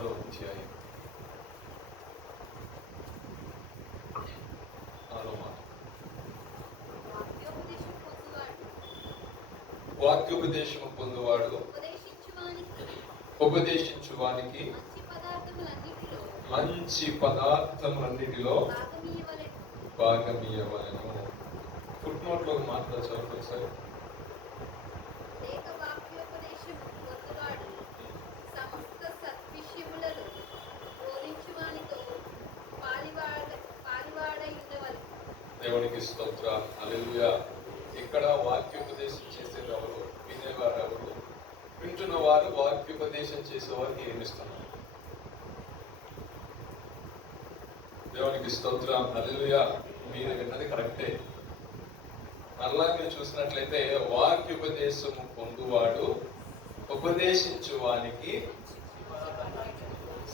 6వ అధ్యాయం 6వ మాట. వాక్యోపదేశము పొందువాడు ఉపదేశించువానికి మంచి పదార్థములన్నిటిలో భాగమియ్యవలెను. ఫుట్ నోట్ లో మాత్రం చదువుతాం సార్. దేవునికి స్తోత్రం. హల్లెలూయా. ఇక్కడ వాక్యోపదేశం చేసేది ఎవరు? వినేవారు ఎవరు? వింటున్న వారు వాక్యోపదేశం చేసేవారికి ఏమిస్తున్నారు? దేవునికి స్తోత్రం. హల్లెలూయా. మీరు విన్నది కరెక్టే. మరలా మీరు చూసినట్లయితే వాక్యోపదేశము పొందువాడు ఉపదేశించువానికి.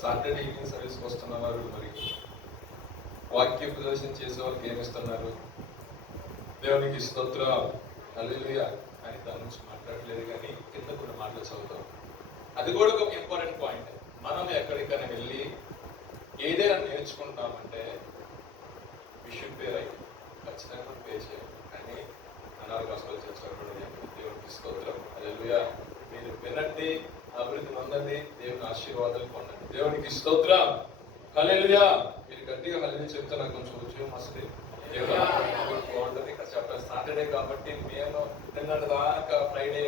సాటర్డే ఈవినింగ్ సర్వీస్కి వస్తున్న వారు మరి వాక్యోపదేశం చేసే వారికి ఏమిస్తున్నారు? దేవునికి స్తోత్రం. హల్లెలూయా. అని దాని నుంచి మాట్లాడలేదు, కానీ కింద కొన్ని మాటలు చదువుతాం. అది కూడా ఒక ఇంపార్టెంట్ పాయింట్. మనం ఎక్కడికైనా వెళ్ళి ఏదైనా నేర్చుకుంటామంటే వి షుడ్ పే రైట్. ఖచ్చితంగా మనం పే చేయాలి. కానీ అనారోగ్య హాస్పిటల్ చేస్తారు. దేవునికి స్తోత్రం. హల్లెలూయా. మీరు వినండి, అభివృద్ధి పొందండి, దేవుని ఆశీర్వాదాలు పొందండి. దేవునికి స్తోత్రం. హల్లెలూయా. మీరు గట్టిగా హల్లెలూయా చెప్తే నాకు కొంచెం ఉద్యోగం వస్తుంది. బాగుంటుంది. ఇక్కడ చెప్పాలి సాటర్డే కాబట్టి మేము నిన్నటి దాకా ఫ్రైడే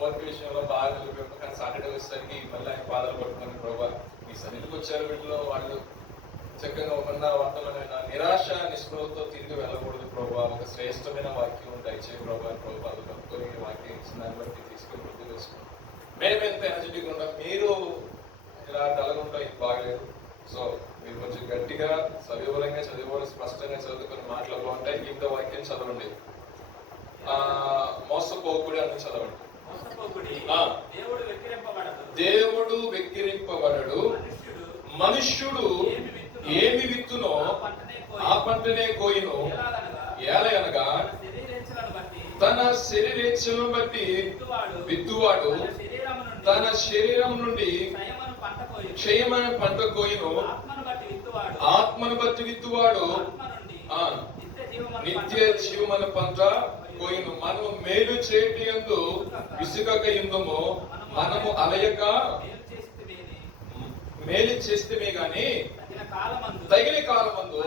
వర్క్ విషయంలో బాగా నిలిపాము. కానీ సాటర్డే వచ్చేసరికి మళ్ళీ ఆయన పాదాలు పట్టుకుని ప్రభా ఈ సన్నిధికి వచ్చారు. వీటిలో వాళ్ళు చక్కగా ఉన్న వర్తమైన నిరాశ నిస్పృహతో తిరిగి వెళ్ళకూడదు ప్రభా. ఒక శ్రేష్టమైన వాక్యం దయచేయి ప్రభా. ప్రభుత్వాలు పట్టుకొని వాక్యం ఇచ్చిన దాన్ని బట్టి తీసుకొని వృద్ధి చేసుకున్నాం. మేము ఎంత ఎనర్జెటిక్ ఉంటాం, మీరు ఇలా డల్గా ఇది బాగలేదు. సో మీరు కొంచెం గట్టిగా సవివరంగా చదివాలి, స్పష్టంగా చదువుకొని మాటలు బాగుంటాయి. ఇంత వాక్యం చదవండి. మోసపోకుడి అని చదవండి. దేవుడు వెక్కిరింపబడడు. మనుష్యుడు ఏమి విత్తునో ఆ పంటనే కోయును. ఏలయనగా తన శరీరేచ్ఛలను బట్టి విత్తువాడు తన శరీరం నుండి క్షయమైన పంట కోయును. ఆత్మను బట్టి విత్తువాడు నిత్య జీవమైన పంట కోయును. మనము మేలు చేయటి యందు విసుగక యుందుము. మనము అలయక మేలు చేస్తేమే గాని తగిన కాలమందు.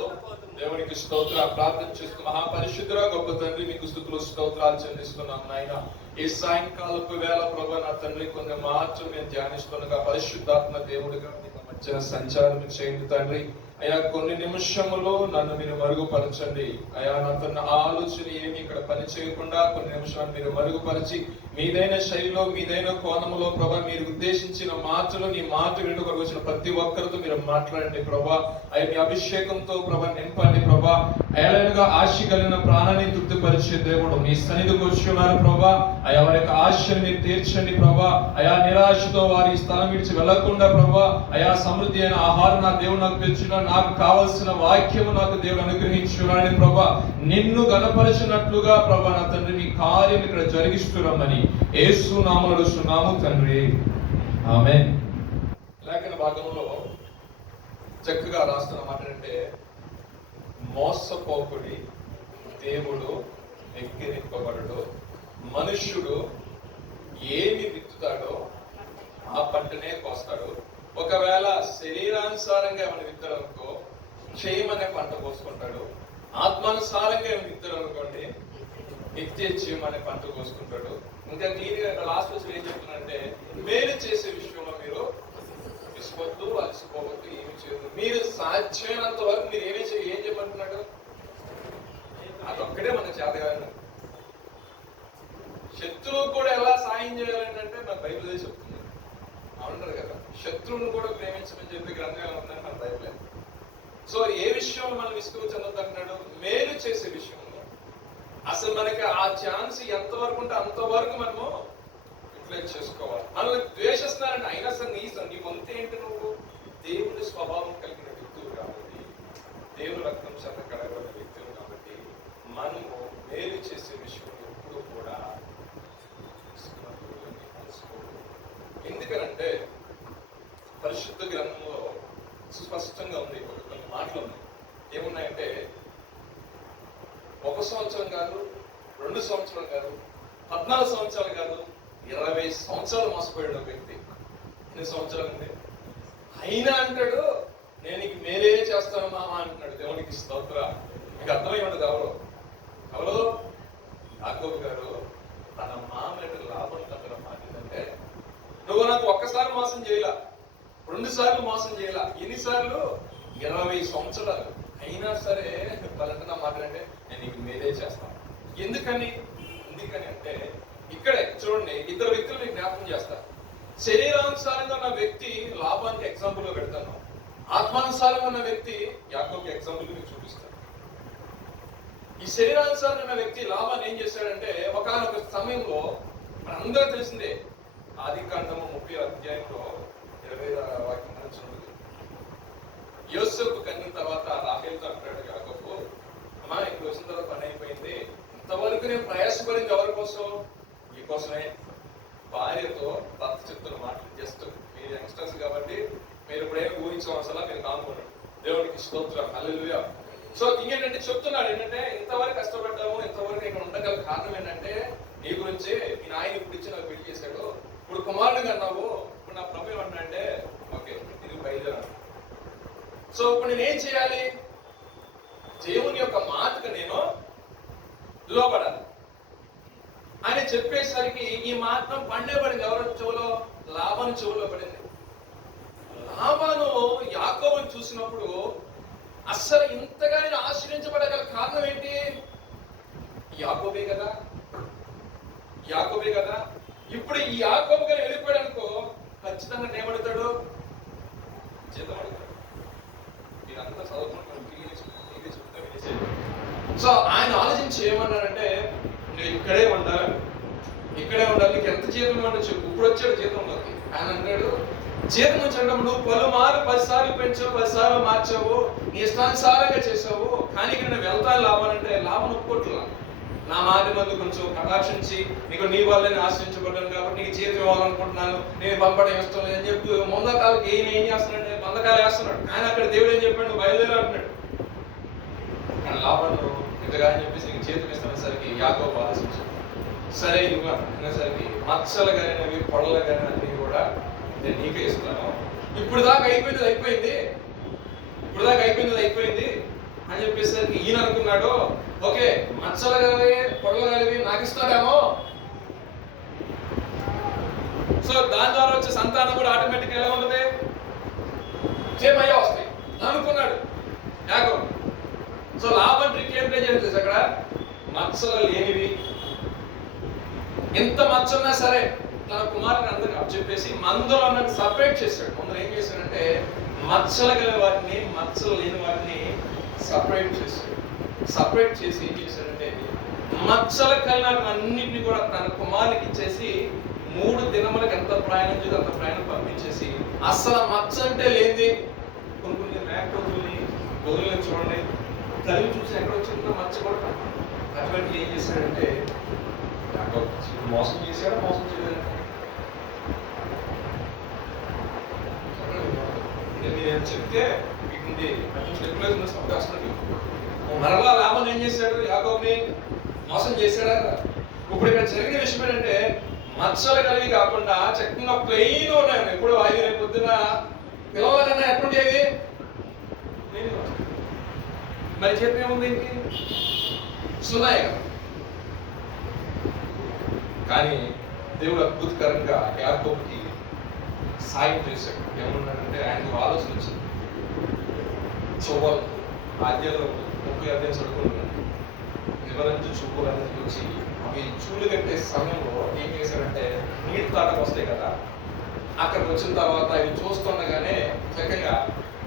దేవునికి స్తోత్ర. ప్రార్థన చేస్తూ మహాపరిశుద్ధుడా గొప్ప తండ్రి మీకు స్తుతులు స్తోత్రాలు చెల్లిస్తున్నాం నాయన. ఈ సాయంకాలపు వేళ ప్రభు నా తండ్రి కొన్ని మాత్రం నేను ధ్యానిస్తుండగా పరిశుద్ధాత్మ దేవుడిగా మీకు మధ్య సంచారం చేయండి తండ్రి. అయా కొన్ని నిమిషములు నన్ను మీరు మరుగుపరచండి. అయా నా తన ఆలోచన ఏమి ఇక్కడ పని చేయకుండా కొన్ని నిమిషాలు మీరు మరుగుపరిచి మీదైన శైలిలో మీదైన కోణములో ప్రభా మీరు ఉద్దేశించిన మాటలు నీ మాట వినుటకు వచ్చిన ప్రతి ఒక్కరితో మీరు మాట్లాడండి ప్రభా. అయ్యా మీ అభిషేకంతో ప్రభా నింపండి ప్రభా. అయలగా ఆశ కలిగిన ప్రాణాన్ని తృప్తిపరిచే దేవుడు మీ సన్నిధికి వచ్చి ఉన్నారు ప్రభా. అయా వారి యొక్క ఆశను మీరు తీర్చండి ప్రభా. అయా నిరాశతో వారి స్థలం విడిచి వెళ్లకుండా ప్రభా. అయా సమృద్ధి అయిన ఆహారం నా దేవుడు నాకు తెచ్చిన నాకు కావలసిన వాక్యము నాకు దేవుడు అనుగ్రహించున్నాడని ప్రభా. నిన్ను గణపరిచినట్లుగా ప్రభా నా తండ్రి నీ కార్యం ఇక్కడ జరిగిస్తున్నామని యేసు నామములో అడుగుతున్నాము తండ్రి. ఆమేన్. లేఖన భాగంలో చక్కగా రాస్తున్న మాట అంటే మోసపోకుడి, దేవుడు వెక్కిరింపబడడు. మనుష్యుడు ఏమి విత్తుతాడో ఆ పంటనే కోస్తాడు. ఒకవేళ శరీరానుసారంగా ఏమైనా విత్తాడు అనుకో క్షయమనే పంట కోసుకుంటాడు. ఆత్మానుసారంగా ఏమైనా విత్తాడు అనుకోండి నిత్య జీవం అనే పంట కోసుకుంటాడు. ఇంకా క్లియర్ గా లాస్ట్ వచ్చి ఏం చెప్తున్నాడంటే మేలు చేసే విషయంలో మీరు విసుకొద్దు, అలసిపోవద్దు, ఏమి చేయదు. మీరు సాధ్యమైనంత వరకు మీరు ఏం చెప్పంటున్నాడు అదొక్కడే మన చేతగాను. శత్రువు కూడా ఎలా సాయం చేయాలంటే మన బైబిల్ చెప్తుంది. అవునంటారు కదా, శత్రువును కూడా ప్రేమించమని చెప్పి గ్రంథంగా ఉందని మన బైబిల్. సో ఏ విషయంలో మనం విసుగు చెందొద్దు అంటున్నాడు? మేలు చేసే విషయంలో. అసలు మనకి ఆ ఛాన్స్ ఎంతవరకు ఉంటే అంతవరకు మనము యూటిలైజ్ చేసుకోవాలి. మనల్ని ద్వేషిస్తున్నారంటే అయినా సరే నీ వంతు ఏంటి? నువ్వు దేవుని స్వభావం కలిగిన వ్యక్తులు కాబట్టి, దేవుని రక్తం చేత కడగబడిన వ్యక్తులు కాబట్టి మనము మేలు చేసే విషయంలో ఎప్పుడు కూడా ఎందుకనంటే పరిశుద్ధ గ్రంథం సంవత్సరం కాదు, 2 సంవత్సరాలు కాదు, 14 సంవత్సరాలు కాదు, 20 సంవత్సరాలు మోసపోయాడు వ్యక్తి. ఎన్ని సంవత్సరాలు అండి? అయినా అంటాడు నేను నీకు మేలే చేస్తాను మామ అంటున్నాడు. దేవునికి స్తోత్ర. మీకు అర్థమై ఉండదు ఎవరు యాకోబు గారు తన మామూలు లాభం తగ్గ మాట ఏంటంటే, నువ్వు నాకు ఒక్కసారి మోసం చేయలా, 2 సార్లు మోసం చేయలా, ఎన్నిసార్లు? 20 సంవత్సరాలు. అయినా సరే వాళ్ళంటే మాట అంటే నేను నీకు మేలే చేస్తాను. ఎందుకని అంటే ఇక్కడే చూడండి, 2 వ్యక్తులు మీకు జ్ఞాపకం చేస్తారు. శరీరానుసారంగా ఉన్న వ్యక్తి లాభానికి ఎగ్జాంపుల్ గా పెడతాను, ఆత్మానుసారంగా ఉన్న వ్యక్తి యాకోబుకి ఎగ్జాంపుల్ మీకు చూపిస్తాను. ఈ శరీరానుసారంగా ఉన్న వ్యక్తి లాభాన్ని ఏం చేశాడంటే, ఒకనొక సమయంలో మనందరూ తెలిసిందే, ఆదికాండము 30వ అధ్యాయంలో 26వ వాక్యం నుంచి యోసేపు కన్నిన తర్వాత రాహేలుతో అంటాడు యాకోబు, అమ్మా ఇప్పుడు వచ్చిన తర్వాత పని అయిపోయింది, ఇంతవరకు నేను ప్రయాసపడింది ఎవరి కోసం? మీకోసమే. భార్యతో భర్త చెప్తున్న మాటలు జస్ట్ మీరు యంగ్స్టర్స్ కాబట్టి మీరు ఇప్పుడేం ఊహించవలసలా, మీరు కానుకోండి. దేవుడికి స్తోత్రం, హల్లెలూయా. సో ఇంకేంటంటే చెప్తున్నాడు ఏంటంటే, ఇంతవరకు కష్టపడ్డాము, ఇంతవరకు ఇక్కడ ఉండగల కారణం ఏంటంటే నీ గురించి. మీ నాయన ఇప్పుడు ఇచ్చి నాకు పెళ్లి చేశాడు, ఇప్పుడు కుమారుడుగా అన్నావు, ఇప్పుడు నా ప్రభు ఏమన్నాడంటే ఓకే ఇది బయలుదేరాను. సో ఇప్పుడు నేనేం చేయాలి? దేవుని యొక్క మాటకు నేను లోపడాలి అని చెప్పేసరికి ఈ మాత్రం పండే పడింది. ఎవరి చెవులో? లాబాను చెవులో పడింది. లాబాను యాకోబుని చూసినప్పుడు అస్సలు ఇంతగా నేను ఆశ్రయించబడగల కారణం ఏంటి? యాకోబే కదా. ఇప్పుడు ఈ యాకోబు గారు వెళ్ళిపోయాడు అనుకో, ఖచ్చితంగా ఏమడుగుతాడు? జీతం అడుగుతాడు. మీరంతా చదువుకుంటారు, సో ఆయన ఆలోచించి ఏమన్నాడంటే, నువ్వు ఇక్కడే ఉండాలి, నీకు ఎంత జీతం ఇవ్వండి చెప్పు. ఇప్పుడు వచ్చాడు జీతంలోకి. ఆయన అంటాడు, జీతం వచ్చేటప్పుడు నువ్వు పలుమార్లు 10 సార్లు పెంచావు, 10 సార్లు మార్చావు, నీ ఇష్టానుసారంగా చేసావు, కానీ ఇక్కడ నేను వెళ్తాను లాభాలంటే లాభం ఒప్పుకోట్లా. నా మాట మందు కొంచెం కటాక్షించి నీకు నీ వల్లనే ఆశ్రయించబడ్డాను కాబట్టి నీకు జీతం ఇవ్వాలనుకుంటున్నాను, నేను పంపడం ఇష్టం లేదని చెప్పి ముందకాలకి ఏం చేస్తున్నాడు? మందకాలు వేస్తున్నాడు. ఆయన అక్కడ దేవుడు ఏం చెప్పాడు? నువ్వు బయలుదేరా అంటున్నాడు. కానీ లాభంలో ఇంతగా అని చెప్పేసి నీకు జీతం ఇస్తున్నసరికి యాకోబు ఆలోచించాడు. సరే ఇవ్వ అనేసరికి మచ్చలు కానీ పొడలు కానీ అన్ని కూడా నేను నీకే ఇస్తున్నాను. ఇప్పుడు దాకా అయిపోయింది అని చెప్పేసరికి ఈయన అనుకున్నాడు, ఓకే మచ్చలు కలివి పొడలు కలివి నాకు ఇస్తాడేమో, సో దాని ద్వారా వచ్చే సంతానం కూడా ఆటోమేటిక్ ఎలా ఉంటుంది? క్షేమయ్యా వస్తాయి అనుకున్నాడు యాకోబు. సో లాభం ట్రిక్ ఏం ప్లే చేస్తుంది అక్కడ? మచ్చలు లేనివి, ఎంత మచ్చ ఉన్నా సరే తన కుమారుని అందరికి అప్పచెప్పేసి మందులో అన్నది సపరేట్ చేశాడు. ముందర ఏం చేశాడంటే మచ్చలు గల వాటిని, మచ్చలు లేని వాటిని సపరేట్ చేసి ఏం చేశాడంటే మచ్చలు కలిగిన అన్నింటినీ కూడా తన కుమారునికి ఇచ్చేసి 3 దినములకు ఎంత ప్రయాణం చేసి అంత ప్రయాణం పంపించేసి, అసలు మచ్చ అంటే లేనిది కొన్ని రేపొద్దుని గొర్రెలను చూడండి, కలిగి చూసి ఎక్కడ వచ్చిందో మచ్చ కూడా అటువంటి ఏం చేశాడంటే మోసం చేశాడా మోసం చేయలేదా? నేను చెప్తే మరలా లాభం ఏం చేశాడు? యాకోబుని మోసం చేశాడా? ఇప్పుడు ఇక్కడ జరిగిన విషయం ఏంటంటే మచ్చలు కలిగి కాకుండా చక్కగా ప్లెయిన్ ఉన్నాయి. ఎప్పుడు వాయు రేపు పొద్దున పిలవాలన్నా ఎట్లుండేవి? మరి చేతి ఏముంది? ఇంటి సున్నాయి కదా. కానీ దేవుడు అద్భుతకరంగా యాకోబుకి సాయం చేశాడు. ఏమన్నాడంటే ఆయనకు ఆలోచన వచ్చింది. చూపాలి ఆద్యంలో 30 అధ్యాయం చదువుకుంటున్నాను. నివరించి చూపులు అనేది వచ్చి అవి చూలు కట్టే సమయంలో ఏం చేశాడంటే నీటి తాటకు వస్తాయి కదా, అక్కడికి వచ్చిన తర్వాత అవి చూస్తుండగానే చక్కగా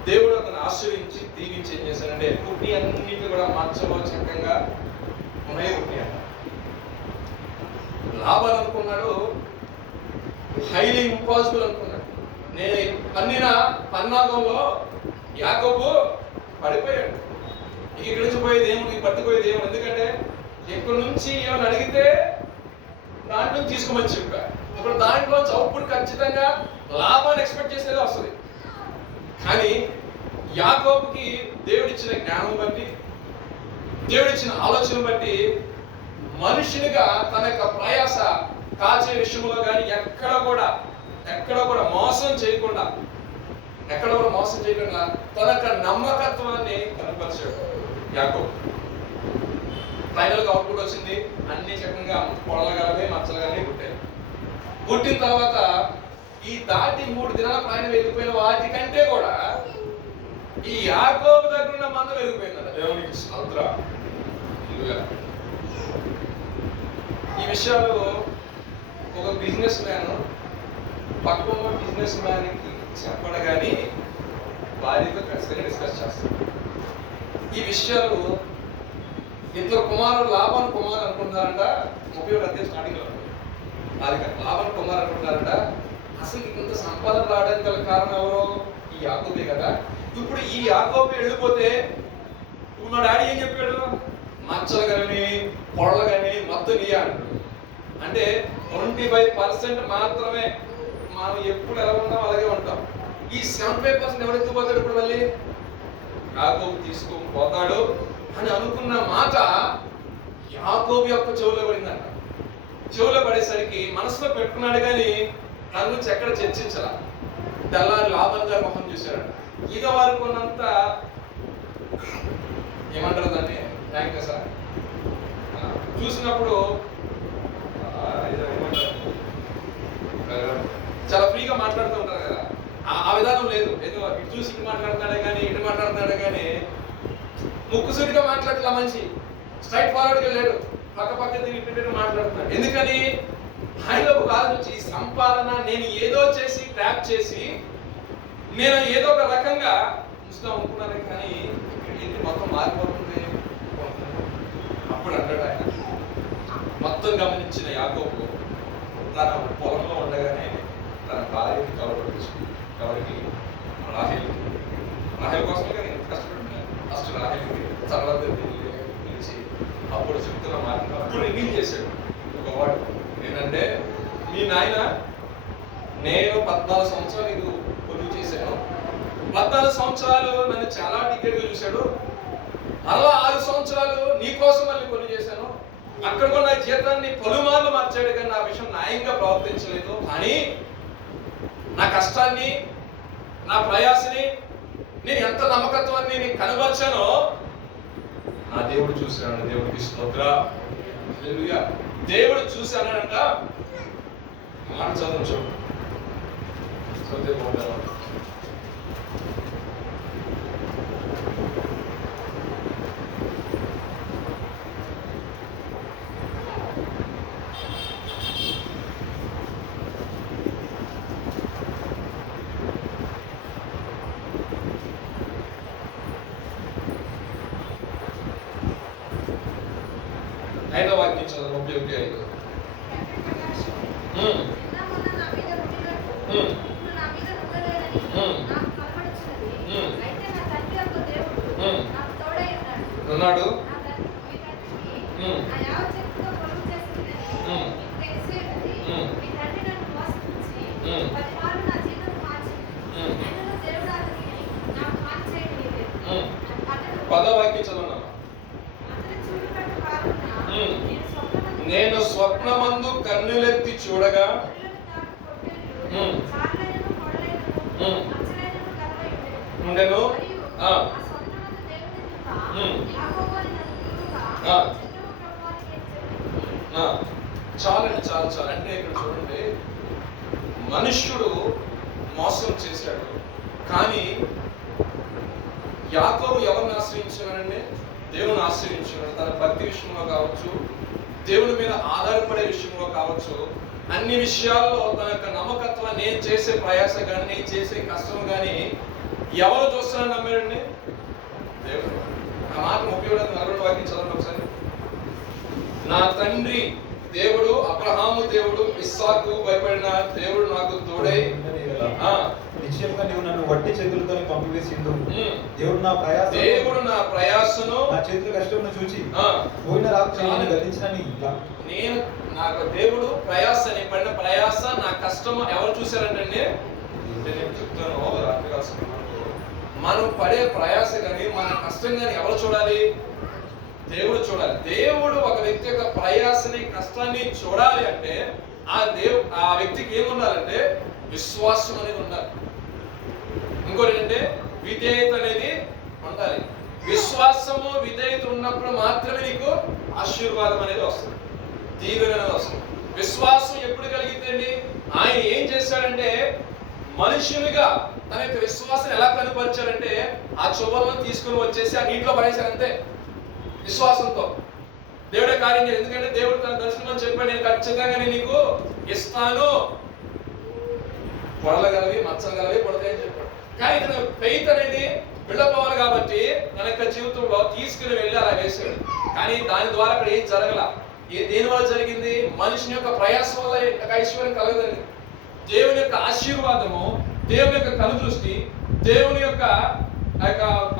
దేవుడు అతను ఆశ్రయించి దీవించి ఏం చేశాడంటే పుట్టి అన్నింటి కూడా మచ్చలో చక్కగా ఉన్నాయి పుట్టి అన్న. లాభాలు అనుకున్నాడు హైలీ ఇంపాసిబుల్ అనుకున్నాడు. నేను పన్నిన పన్నాగంలో యాకోబు పడిపోయాడు. ఇక్కడి నుంచి పోయేది ఏముంది, పట్టుకుపోయేది ఏమో. ఎందుకంటే ఎక్కడి నుంచి ఏమైనా అడిగితే దాంట్లో తీసుకోమని చెప్పా. ఇప్పుడు దాంట్లో చౌపుడు ఖచ్చితంగా లాభాన్ని ఎక్స్పెక్ట్ చేసేది వస్తుంది. కానీ యాకోబుకి దేవుడిచ్చిన జ్ఞానం బట్టి, దేవుడు ఇచ్చిన ఆలోచన బట్టి మనుషునిగా తన యొక్క ప్రయాస కాచే విషయంలో కానీ ఎక్కడ కూడా మోసం చేయకుండా తన యొక్క నమ్మకత్వాన్ని కనపరిచాడు యాకోబు. ఫైనల్ గా అవుట్పుట్ వచ్చింది. అన్ని చక్కగా పొడలగానే మచ్చలుగానే పుట్టాయి. పుట్టిన తర్వాత ఈ దాటి 3 దినాల పైన వెళ్ళిపోయిన వాటికంటే కూడా ఈ యాకోబు దగ్గర ఉన్న మంద వెళ్ళిపోయిందట. దేవునికి స్తోత్రం. ఈ విషయాలు ఒక బిజినెస్ మ్యాన్ పక్కన బిజినెస్ మ్యాన్ కి చెప్పడు కానీ భార్యతో ఖచ్చితంగా డిస్కస్ చేస్తాడు. ఈ విషయాలు ఇద్దరు కుమారుడు లాభాన్ కుమార్ అనుకుంటున్నారంట. 31 అధ్యాయం స్టార్టింగ్ లో అది లాభాన్ కుమార్ అనుకుంటున్నారంట. అసలు ఇంత సంపాదన రావడానికి గల కారణం ఎవరు? ఈ యాకోబే కదా. ఇప్పుడు ఈ యాకోబే వెళ్ళిపోతే ఇప్పుడు మా డాడీ ఏం చెప్పాడు? మచ్చలు కానీ పొడలు కానీ మొత్తం నీ అంటాడు. అంటే 25% మాత్రమే మనం ఎప్పుడు ఎలా ఉన్నాం అలాగే ఉంటాం. ఈ 75% ఎవరు ఎత్తుకుపోతాడు? ఇప్పుడు మళ్ళీ యాకోబు తీసుకొని పోతాడు అని అనుకున్న మాట యాకోబు యొక్క చెవులో పడిందంట. చెవులో పడేసరికి మనసులో పెట్టుకున్నాడు కానీ దాని గురించి ఎక్కడ చర్చించాల. తెల్లారి లాభం గారి మొహం చూశాడు. ఈగ వారికి ఉన్నంత ఏమంటారు దాన్ని సార్ చూసినప్పుడు చాలా ఫ్రీగా మాట్లాడుతూ ఉంటారు కదా, ఆ విధానం లేదు. ఏదో ఇటు చూసి ఇటు మాట్లాడుతున్నాడే కానీ ఇటు మాట్లాడుతున్నాడే కానీ ముక్కుసూటిగా మాట్లాడట్లా. మనిషి స్ట్రైట్ ఫార్వర్డ్గా వెళ్ళాడు. పక్క ఇటు మాట్లాడుతున్నాడు. ఎందుకని ఆయనలో ఒక ఆలోచన వచ్చి ఈ సంపాదన నేను ఏదో చేసి ట్రాప్ చేసి నేను ఏదో ఒక రకంగా చూస్తాం అనుకున్నాను కానీ ఇంటి మొత్తం మారిపోతుంది. అప్పుడు అంటాడు ఆయన. మొత్తం గమనించిన యాకోబు తన పొలంలో ఉండగానే తన భార్యకి కవరపడించుకుంది. ఎవరికి? రాహేలు కోసమే కానీ కష్టపడుతున్నాను. ఫస్ట్ రాహేలుకి తర్వాత పిలిచి అప్పుడు చెప్తున్న మాట అప్పుడు రివీల్ చేశాడు ఒక వాడు. ఏంటంటే మీ నాయన నేను 14 సంవత్సరాలు నీకు పొదుపు చేశాను. 14 సంవత్సరాలు నన్ను చాలా టికెట్గా చూశాడు. అలా 6 సంవత్సరాలు నీ కోసం మళ్ళీ పొదుపు చేశాను. అక్కడ కూడా నా జీతాన్ని పలుమార్లు మార్చాడు కానీ నా విషయం న్యాయంగా ప్రవర్తించలేదు. కానీ నా కష్టాన్ని నా ప్రయాసని నేను ఎంత నమ్మకత్వాన్ని నేను కనబర్చానో నా దేవుడు చూశాడు. దేవుడికి స్తోత్రం. హల్లెలూయా. దేవుడు చూశానంట. మాట చదువు చూడు. ఐదో వాక్యం చదువు. 35. ఉన్నాడు. పదో వాక్యం చదువు. నేను స్వప్నమందు కన్నులెత్తి చూడగా ఉండెను. చాలండి, చాలు. అంటే ఇక్కడ చూడండి, మనుష్యుడు మోసం చేశాడు కానీ యాకోబు ఎవరిని ఆశ్రయించాడండి? దేవుని ఆశ్రయించాడు. తన భక్తి విషయంలో కావచ్చు, దేవుని మీద ఆధారపడే విషయంలో కావచ్చు, అన్ని విషయాల్లో తన యొక్క నమ్మకత్వాన్ని నేను చేసే ప్రయాస కానీ నేను చేసే కష్టం కానీ ఎవరు చూస్తారని నమ్మాడండి? దేవుడు. ఆ మాట 37 వాక్యం చదవండి ఒకసారి. నా తండ్రి దేవుడు, అబ్రహాము దేవుడు, ఇస్సాకు భయపడిన దేవుడు నాకు తోడై నిశ్చయంగా నీవు నన్ను వట్టి చేతులతోనే పంపివేసిండు. దేవుడు నా ప్రయాసను నా చేతుల కష్టమును చూచి పోయిన రాకు చేయని గతించినని నేను నాకు దేవుడు ప్రయాసని పడిన ప్రయాస నా కష్టము ఎవరు చూశారంటే నేను చెప్తాను. మనం పడే ప్రయాస కానీ మన కష్టం కానీ ఎవరు చూడాలి? దేవుడు చూడాలి. దేవుడు ఒక వ్యక్తి యొక్క ప్రయాసని, కష్టాన్ని చూడాలి అంటే ఆ వ్యక్తికి ఏముండాలంటే విశ్వాసం అనేది ఉండాలి. ఇంకోటి ఏంటంటే విధేయత అనేది ఉండాలి. విశ్వాసము విధేయత ఉన్నప్పుడు మాత్రమే నీకు ఆశీర్వాదం అనేది వస్తుంది, దీవెన అనేది వస్తుంది. విశ్వాసం ఎప్పుడు కలిగిద్దండి? ఆయన ఏం చేశాడంటే మనుషునిగా తన యొక్క విశ్వాసం ఎలా కనపరిచాడంటే ఆ చువ్వలను తీసుకుని వచ్చేసి ఆ నీటిలో పడేశాడంతే. విశ్వాసంతో దేవుడే కార్యం చేయాలి. ఎందుకంటే దేవుడు తన దర్శనం చెప్పాడు, నేను ఖచ్చితంగా నీకు ఇస్తాను, పొడలగలవి మచ్చగలవి పడతాయని చెప్పాడు. కానీ తన ఫెయిత్ అనేది బిల్డప్ అవ్వాలి కాబట్టి తన యొక్క జీవితంలో తీసుకుని వెళ్ళి అలా వేసాడు. కానీ దాని ద్వారా అక్కడ ఏం జరగల. దేని వల్ల జరిగింది? మనిషిని యొక్క ప్రయాసం వల్ల ఐశ్వర్యం కలగదండి. దేవుని యొక్క ఆశీర్వాదము, దేవుని యొక్క కనుదృష్టి, దేవుని యొక్క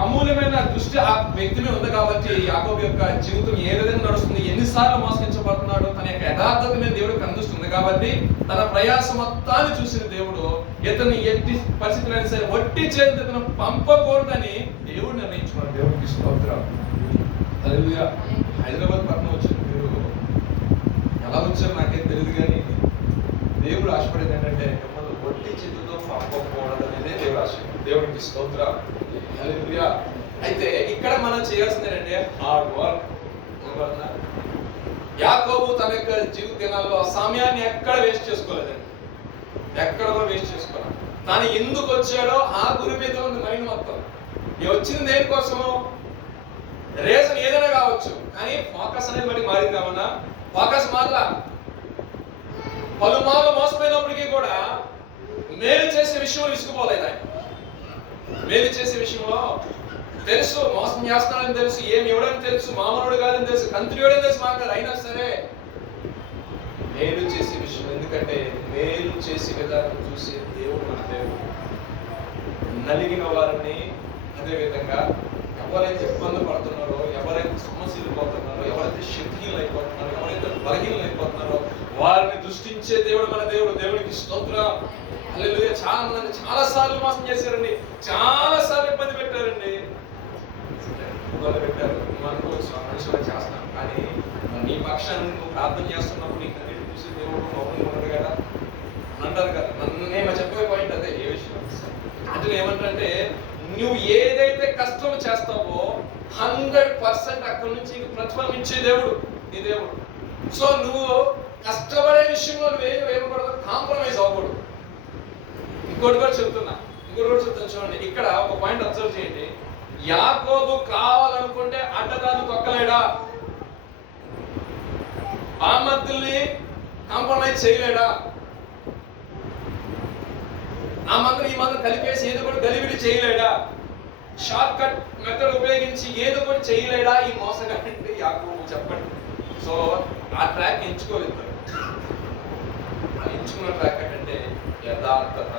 అమూల్యమైన దృష్టి ఆ వ్యక్తి మీద ఉంది కాబట్టి యాకోబు యొక్క జీవితం ఏ విధంగా నడుస్తుంది, ఎన్నిసార్లు మోసగించబడుతున్నాడు, తన యొక్క యథార్థత మీద దేవుడు కనిపిస్తుంది కాబట్టి తన ప్రయాసం మొత్తాన్ని చూసిన దేవుడు ఇతన్ని ఎట్టి పరిస్థితులైనా సరే వట్టి చేతి ఇతను పంపకూడదని దేవుడు నిర్ణయించుకున్నాడు. దేవుడికి స్తోత్రం. హల్లెలూయా. హైదరాబాద్ పట్టణం వచ్చిన మీరు ఎలా వచ్చారు నాకేం తెలియదు, కానీ దేవుడు ఆశపడేది ఏంటంటే మిమ్మల్ని వట్టి చేతితో పంపకూడదు అనేదే దేవుడు ఆశ. దేవుడికి స్తోత్రం. హల్లెలూయా. అయితే ఇక్కడ మనం చేయాల్సింది ఏంటంటే హార్డ్ వర్క్. యాకోబు తన యొక్క జీవిత దినాల్లో సమయాన్ని ఎక్కడ వేస్ట్ చేసుకోలేదండి, ఎక్కడ వేస్ట్ చేసుకోవాలి. తాను ఎందుకు వచ్చాడో ఆ గురి మీద ఉంది మైండ్ మొత్తం. వచ్చింది దేనికోసము? రీజన్ ఏదైనా కావచ్చు, కానీ ఫోకస్ అనేది బట్టి మారింది. ఏమన్నా ఫోకస్ మారలా. పలుమార్లు మోసపోయినప్పటికీ కూడా మేలు చేసే విషయంలో విసుకుపోలేదు ఆయన. మేలు చేసే విషయంలో తెలుసు మోసం చేస్తానని తెలుసు, ఏమి ఇవ్వడని తెలుసు, మామూలుడు కాదని తెలుసు, కంత్రియుడని తెలుసు మాట్లాడు, అయినా సరే మేలు చేసే విషయం. ఎందుకంటే మేలు చేసే విధానం చూసే దేవుడు మన దేవుడు. నలిగిన వారిని, అదే విధంగా ఎవరైతే ఇబ్బంది పడుతున్నారో, ఎవరైతే సమస్యలు పోతున్నారో, ఎవరైతే శక్తిహీనులు అయిపోతున్నారో, ఎవరైతే బలహీనలు అయిపోతున్నారో వారిని దృష్టించే దేవుడు మన దేవుడు. దేవుడికి స్తోత్రం. హల్లెలూయా. చాలా మంది చాలా సార్లు మోసం చేశారండి, చాలా సార్లు ఇబ్బంది పెట్టారండి, పెట్టారు. నువ్వు అనుకోవచ్చు మనుషులు చేస్తాను, కానీ నీ పక్షాన్ని నువ్వు ప్రార్థన చేస్తున్నప్పుడు నీకు అన్నిటి చూసి దేవుడు మౌనంగా ఉన్నాడు కదా అంటారు కదా. నేను చెప్పే పాయింట్ అదే. ఏ విషయం అంటే ఏమంటారంటే నువ్వు ఏదైతే కష్టం చేస్తావో 100% అక్కడి నుంచి ప్రతిఫలం ఇచ్చే దేవుడు నీ దేవుడు. సో నువ్వు కష్టపడే విషయంలో వేయకూడదు, కాంప్రమైజ్ అవ్వకూడదు. ఇంకోటి కూడా చెప్తున్నా చూడండి. ఇక్కడ ఒక పాయింట్ అబ్జర్వ్ చేయండి. యాకోబు కావాలనుకుంటే అడ్డదాన్ని తొక్కలేడా? బామర్దుల్ని కాంప్రమైజ్ చేయలేడా? ఆ మందుని ఈ మందుని కలిపేసి ఏదో కూడా గలివిడి చేయలేడా? షార్ట్ కట్ మెథడ్ ఉపయోగించి ఏదో కూడా చేయలేడా ఈ మోసగాడంటే యాకోబు? చెప్పండి. సో ఆ ట్రాక్ ఎంచుకోలేదు. ఎంచుకున్న ట్రాక్ ఏంటంటే యథార్థత.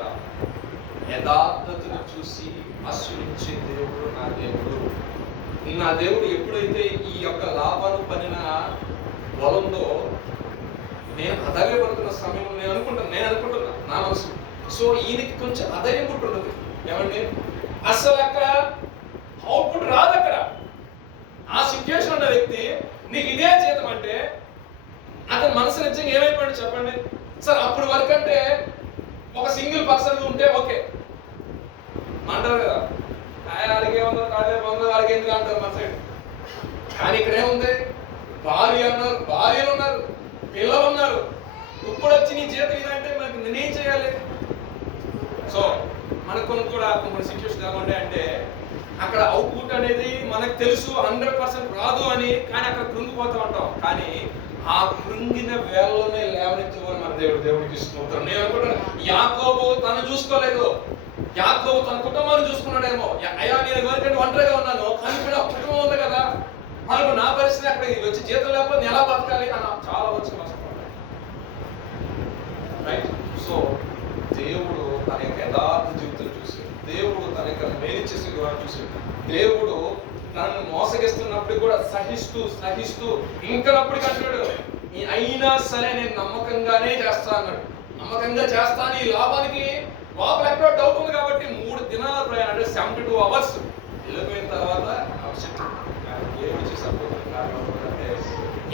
యథార్థతను చూసి ఆశ్రయించే దేవుడు నా దేవుడు. నా దేవుడు ఎప్పుడైతే ఈ యొక్క లాభాన్ని పనిన బలంలో నేను అధైర్యపడుతున్న సమయంలో నేను అనుకుంటున్నా నా మనసు. సో ఈయనకి కొంచెం అధైర్యం పుట్టున్నది. ఏమండి అసలు అక్కడ అవుట్పుట్ రాదు. అక్కడ ఆ సిచ్యువేషన్ ఉన్న వ్యక్తి నీకు ఇదే జీతం అంటే అతని మనసు నిజంగా ఏమైపోయాడు చెప్పండి. సార్ అప్పుడు వరకు అంటే ఒక సింగిల్ పర్సన్ ఉంటే ఓకే అంటారు కదా, వాడికి ఏమన్నా కాడే బాగుంది వాడికి ఎందుకు అంటారు మన సైడ్. కానీ ఇక్కడ ఏముంది? భార్య అన్నారు, భార్యలు ఉన్నారు, పిల్లలు ఉన్నారు. ఇప్పుడు వచ్చి నీ జీతం ఇదంటే మనకి నేనేం చేయాలి? సో మనకు కొన్ని సిచ్యువేషన్ ఎలా ఉంటాయి అంటే అక్కడ అవుట్పుట్ అనేది మనకు తెలుసు 100% రాదు అని, కానీ అక్కడ కృంగిపోతూ ఉంటాం. కానీ ఆ కృంగిన వేళలోనే లేవనెత్తేవారు మన దేవుడికి స్తోత్రం. నేను అనుకుంటున్నాను యాకోబు తను చూసుకోలేదు, యాకోబు తన కుటుంబాన్ని చూసుకున్నాడేమో. అయ్యా నేను ఎవరికంటే ఒంటరిగా ఉన్నాను, కానీ ఇక్కడ కుటుంబం ఉంది కదా, మనకు నా పరిస్థితి అక్కడ వచ్చి జీతం లేకపోతే ఎలా బతకాలి అని చాలా వచ్చి రైట్. సో దేవుడు తన యొక్క యథార్థ జీవితం చూసాడు, దేవుడు తన యొక్క మేలు చేసే విధానం చూసాడు. దేవుడు తనను మోసగిస్తున్నప్పుడు కూడా సహిస్తూ ఇంకనప్పటికీ అంటున్నాడు అయినా సరే నేను నమ్మకంగానే చేస్తా అన్నాడు. నమ్మకంగా చేస్తాను. ఈ లాభానికి లోపల ఎక్కడో డౌట్ ఉంది కాబట్టి 3 దినాల ప్రయాణం అంటే 72 hours వెళ్ళిపోయిన తర్వాత దేవుడు చేసే అద్భుతం ఏమంటుందంటే